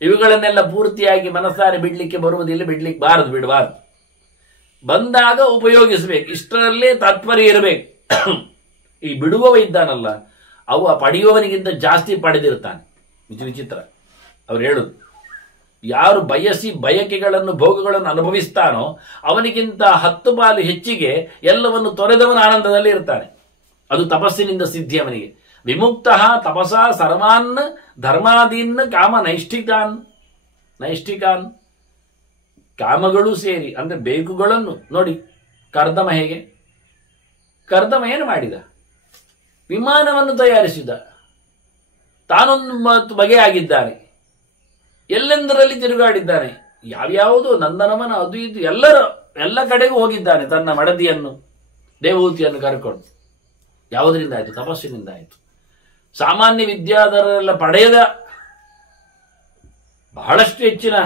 ಇವುಗಳನ್ನೆಲ್ಲ ಪೂರ್ತಿಯಾಗಿ ಮನಸ್ಸಾರೆ ಬಿಡ್ಲಿಕ್ಕೆ ಬರುವುದಿಲ್ಲ, ಬಿಡ್ಲಿಕ್ಕೆ ಬಾರದು, ಬಿಡಬಾರದು. ಬಂದಾಗ ಉಪಯೋಗಿಸಬೇಕು, ಇಷ್ಟರಲ್ಲೇ ತಾತ್ಪರ್ಯ ಇರಬೇಕು. ಈ ಬಿಡುವವ ಇದ್ದಾನಲ್ಲ, ಅವು ಆ ಪಡೆಯುವವನಿಗಿಂತ ಜಾಸ್ತಿ ಪಡೆದಿರ್ತಾನೆ. ವಿಚಿತ್ರ. ಅವ್ರು ಹೇಳುದು, ಯಾರು ಬಯಸಿ ಬಯಕೆಗಳನ್ನು, ಭೋಗಗಳನ್ನು ಅನುಭವಿಸ್ತಾನೋ ಅವನಿಗಿಂತ 10 ಪಾಲು ಹೆಚ್ಚಿಗೆ ಎಲ್ಲವನ್ನು ತೊರೆದವನ ಆನಂದದಲ್ಲಿ ಇರ್ತಾನೆ. ಅದು ತಪಸ್ಸಿನಿಂದ ಸಿದ್ಧಿ ಅವನಿಗೆ. ವಿಮುಕ್ತ ತಪಸ ಸರ್ವಾನ್ ಧರ್ಮಾದೀನ್ ಕಾಮ ನೈಷ್ಠಿಕಾನ್. ಕಾಮಗಳು ಸೇರಿ ಅಂದ್ರೆ ಬೇಕುಗಳನ್ನು ನೋಡಿ. ಕರ್ದಮ ಹೇಗೆ? ಕರ್ದಮ ಏನು ಮಾಡಿದ? ವಿಮಾನವನ್ನು ತಯಾರಿಸಿದ, ತಾನೊಂದು ಬಗೆಯಾಗಿದ್ದಾನೆ, ಎಲ್ಲೆಂದರಲ್ಲಿ ತಿರುಗಾಡಿದ್ದಾನೆ, ಯಾವ್ಯಾವುದೋ ನಂದನವನ ಅದು ಇದು ಎಲ್ಲ ಕಡೆಗೂ ಹೋಗಿದ್ದಾನೆ. ತನ್ನ ಮಡದಿಯನ್ನು, ದೇವಹೂತಿಯನ್ನು ಕರ್ಕೊಂಡು. ಯಾವುದರಿಂದ ಆಯ್ತು? ತಪಸ್ಸಿನಿಂದ ಆಯ್ತು. ಸಾಮಾನ್ಯ ವಿದ್ಯಾಧರರೆಲ್ಲ ಪಡೆಯದ ಬಹಳಷ್ಟು ಹೆಚ್ಚಿನ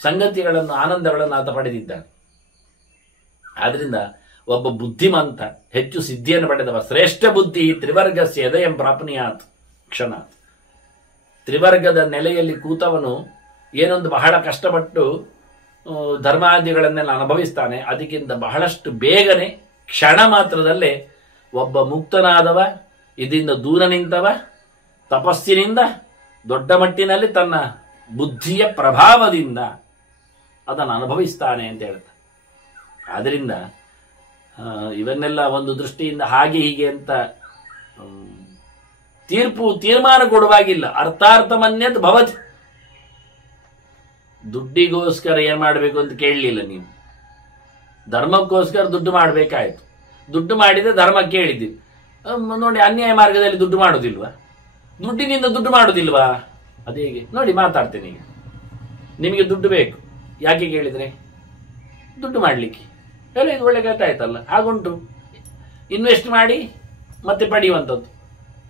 ಸಂಗತಿಗಳನ್ನು, ಆನಂದಗಳನ್ನು ಆತ ಪಡೆದಿದ್ದಾನೆ. ಆದ್ರಿಂದ ಒಬ್ಬ ಬುದ್ಧಿಮಂತ, ಹೆಚ್ಚು ಸಿದ್ಧಿಯನ್ನು ಪಡೆದವ, ಶ್ರೇಷ್ಠ ಬುದ್ಧಿ ತ್ರಿವರ್ಗಸ್ಯ ಎದಯಂ ಪ್ರಾಪ್ನಿಯಾತ್. ಕ್ಷಣ. ತ್ರಿವರ್ಗದ ನೆಲೆಯಲ್ಲಿ ಕೂತವನು ಏನೊಂದು ಬಹಳ ಕಷ್ಟಪಟ್ಟು ಧರ್ಮಾದಿಗಳನ್ನೆಲ್ಲ ಅನುಭವಿಸ್ತಾನೆ, ಅದಕ್ಕಿಂತ ಬಹಳಷ್ಟು ಬೇಗನೆ ಕ್ಷಣ ಮಾತ್ರದಲ್ಲೇ ಒಬ್ಬ ಮುಕ್ತನಾದವ, ಇದರಿಂದ ದೂರ ನಿಂತವ, ತಪಸ್ಸಿನಿಂದ ದೊಡ್ಡ ಮಟ್ಟಿನಲ್ಲಿ ತನ್ನ ಬುದ್ಧಿಯ ಪ್ರಭಾವದಿಂದ ಅದನ್ನು ಅನುಭವಿಸ್ತಾನೆ ಅಂತ ಹೇಳ್ತಾರೆ. ಆದ್ದರಿಂದ ಇವನ್ನೆಲ್ಲ ಒಂದು ದೃಷ್ಟಿಯಿಂದ ಹಾಗೆ ಹೀಗೆ ಅಂತ ತೀರ್ಮಾನ ಕೊಡುವಾಗಿಲ್ಲ. ಅರ್ಥಾರ್ಥಮನ್ಯದ್ ಭವತ್. ದುಡ್ಡಿಗೋಸ್ಕರ ಏನ್ ಮಾಡಬೇಕು ಅಂತ ಕೇಳಲಿಲ್ಲ ನೀವು, ಧರ್ಮಕ್ಕೋಸ್ಕರ ದುಡ್ಡು ಮಾಡಬೇಕಾಯ್ತು. ದುಡ್ಡು ಮಾಡಿದ್ರೆ ಧರ್ಮ ಕೇಳಿದ್ದೀವಿ ನೋಡಿ. ಅನ್ಯಾಯ ಮಾರ್ಗದಲ್ಲಿ ದುಡ್ಡು ಮಾಡೋದಿಲ್ವಾ? ದುಡ್ಡಿನಿಂದ ದುಡ್ಡು ಮಾಡೋದಿಲ್ವಾ? ಅದು ಹೇಗೆ ನೋಡಿ, ಮಾತಾಡ್ತೇನೆ ಈಗ. ನಿಮಗೆ ದುಡ್ಡು ಬೇಕು, ಯಾಕೆ ಕೇಳಿದ್ರೆ ದುಡ್ಡು ಮಾಡಲಿಕ್ಕೆ. ಇದು ಒಳ್ಳೆ ಕಥೆ ಆಯ್ತಲ್ಲ. ಹಾಗುಂಟು, ಇನ್ವೆಸ್ಟ್ ಮಾಡಿ ಮತ್ತೆ ಪಡೆಯುವಂಥದ್ದು.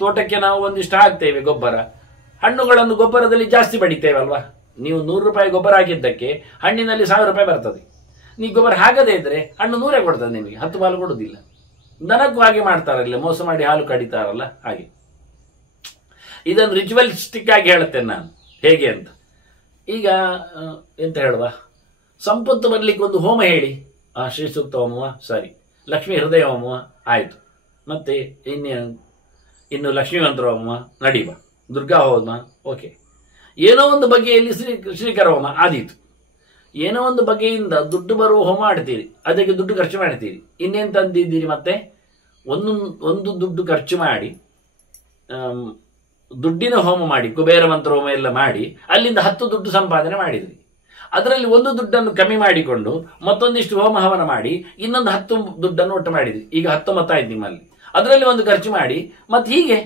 ತೋಟಕ್ಕೆ ನಾವು ಒಂದಿಷ್ಟು ಹಾಕ್ತೇವೆ ಗೊಬ್ಬರ, ಹಣ್ಣುಗಳನ್ನು ಗೊಬ್ಬರದಲ್ಲಿ ಜಾಸ್ತಿ ಪಡಿತೇವೆ ಅಲ್ವಾ? ನೀವು 100 ರೂಪಾಯಿ ಗೊಬ್ಬರ ಹಾಕಿದ್ದಕ್ಕೆ ಹಣ್ಣಿನಲ್ಲಿ 1000 ರೂಪಾಯಿ ಬರ್ತದೆ. ನೀವು ಗೊಬ್ಬರ ಹಾಕದೇ ಇದ್ರೆ ಹಣ್ಣು 100 ಕೊಡ್ತದೆ, ನಿಮಗೆ 10 ಪಾಲು ಕೊಡುವುದಿಲ್ಲ. ದನಕ್ಕೂ ಹಾಗೆ ಮಾಡ್ತಾರಲ್ಲ, ಮೋಸ ಮಾಡಿ ಹಾಲು ಕಡಿತಾರಲ್ಲ ಹಾಗೆ. ಇದನ್ನು ರಿಚುವಲಿಸ್ಟಿಕ್ ಆಗಿ ಹೇಳುತ್ತೇನೆ ನಾನು ಹೇಗೆ ಅಂತ. ಈಗ ಎಂತ ಹೇಳುವ, ಸಂಪತ್ತು ಬರ್ಲಿಕ್ಕೆ ಒಂದು ಹೋಮ ಹೇಳಿ. ಶ್ರೀ ಸೂಕ್ತ ಹೋಮವ ಸರಿ, ಲಕ್ಷ್ಮೀ ಹೃದಯ ಹೋಮವ ಆಯ್ತು, ಮತ್ತೆ ಇನ್ನು ಲಕ್ಷ್ಮೀವಂತರ ಹೋಮ ನಡೀವ, ದುರ್ಗಾ ಹೋಮ ಓಕೆ, ಏನೋ ಒಂದು ಬಗೆಯಲ್ಲಿ ಶ್ರೀಕರ ಹೋಮ ಆದೀತು. ಏನೋ ಒಂದು ಬಗೆಯಿಂದ ದುಡ್ಡು ಬರುವ ಹೋಮ ಮಾಡ್ತೀರಿ, ಅದಕ್ಕೆ ದುಡ್ಡು ಖರ್ಚು ಮಾಡ್ತೀರಿ. ಇನ್ನೇನು ತಂದಿದ್ದೀರಿ? ಮತ್ತೆ ಒಂದು ದುಡ್ಡು ಖರ್ಚು ಮಾಡಿ ದುಡ್ಡಿನ ಹೋಮ ಮಾಡಿ, ಕುಬೇರ ಮಂತ್ರ ಹೋಮ ಎಲ್ಲ ಮಾಡಿ, ಅಲ್ಲಿಂದ 10 ದುಡ್ಡು ಸಂಪಾದನೆ ಮಾಡಿದ್ರಿ. ಅದರಲ್ಲಿ ಒಂದು ದುಡ್ಡನ್ನು ಕಮ್ಮಿ ಮಾಡಿಕೊಂಡು ಮತ್ತೊಂದಿಷ್ಟು ಹೋಮ ಹವನ ಮಾಡಿ ಇನ್ನೊಂದು 10 ದುಡ್ಡನ್ನು ಒಟ್ಟು ಮಾಡಿದ್ರಿ. ಈಗ 19 ಆಯ್ತು ನಿಮ್ಮಲ್ಲಿ. ಅದರಲ್ಲಿ ಒಂದು ಖರ್ಚು ಮಾಡಿ ಮತ್ತೆ ಹೀಗೆ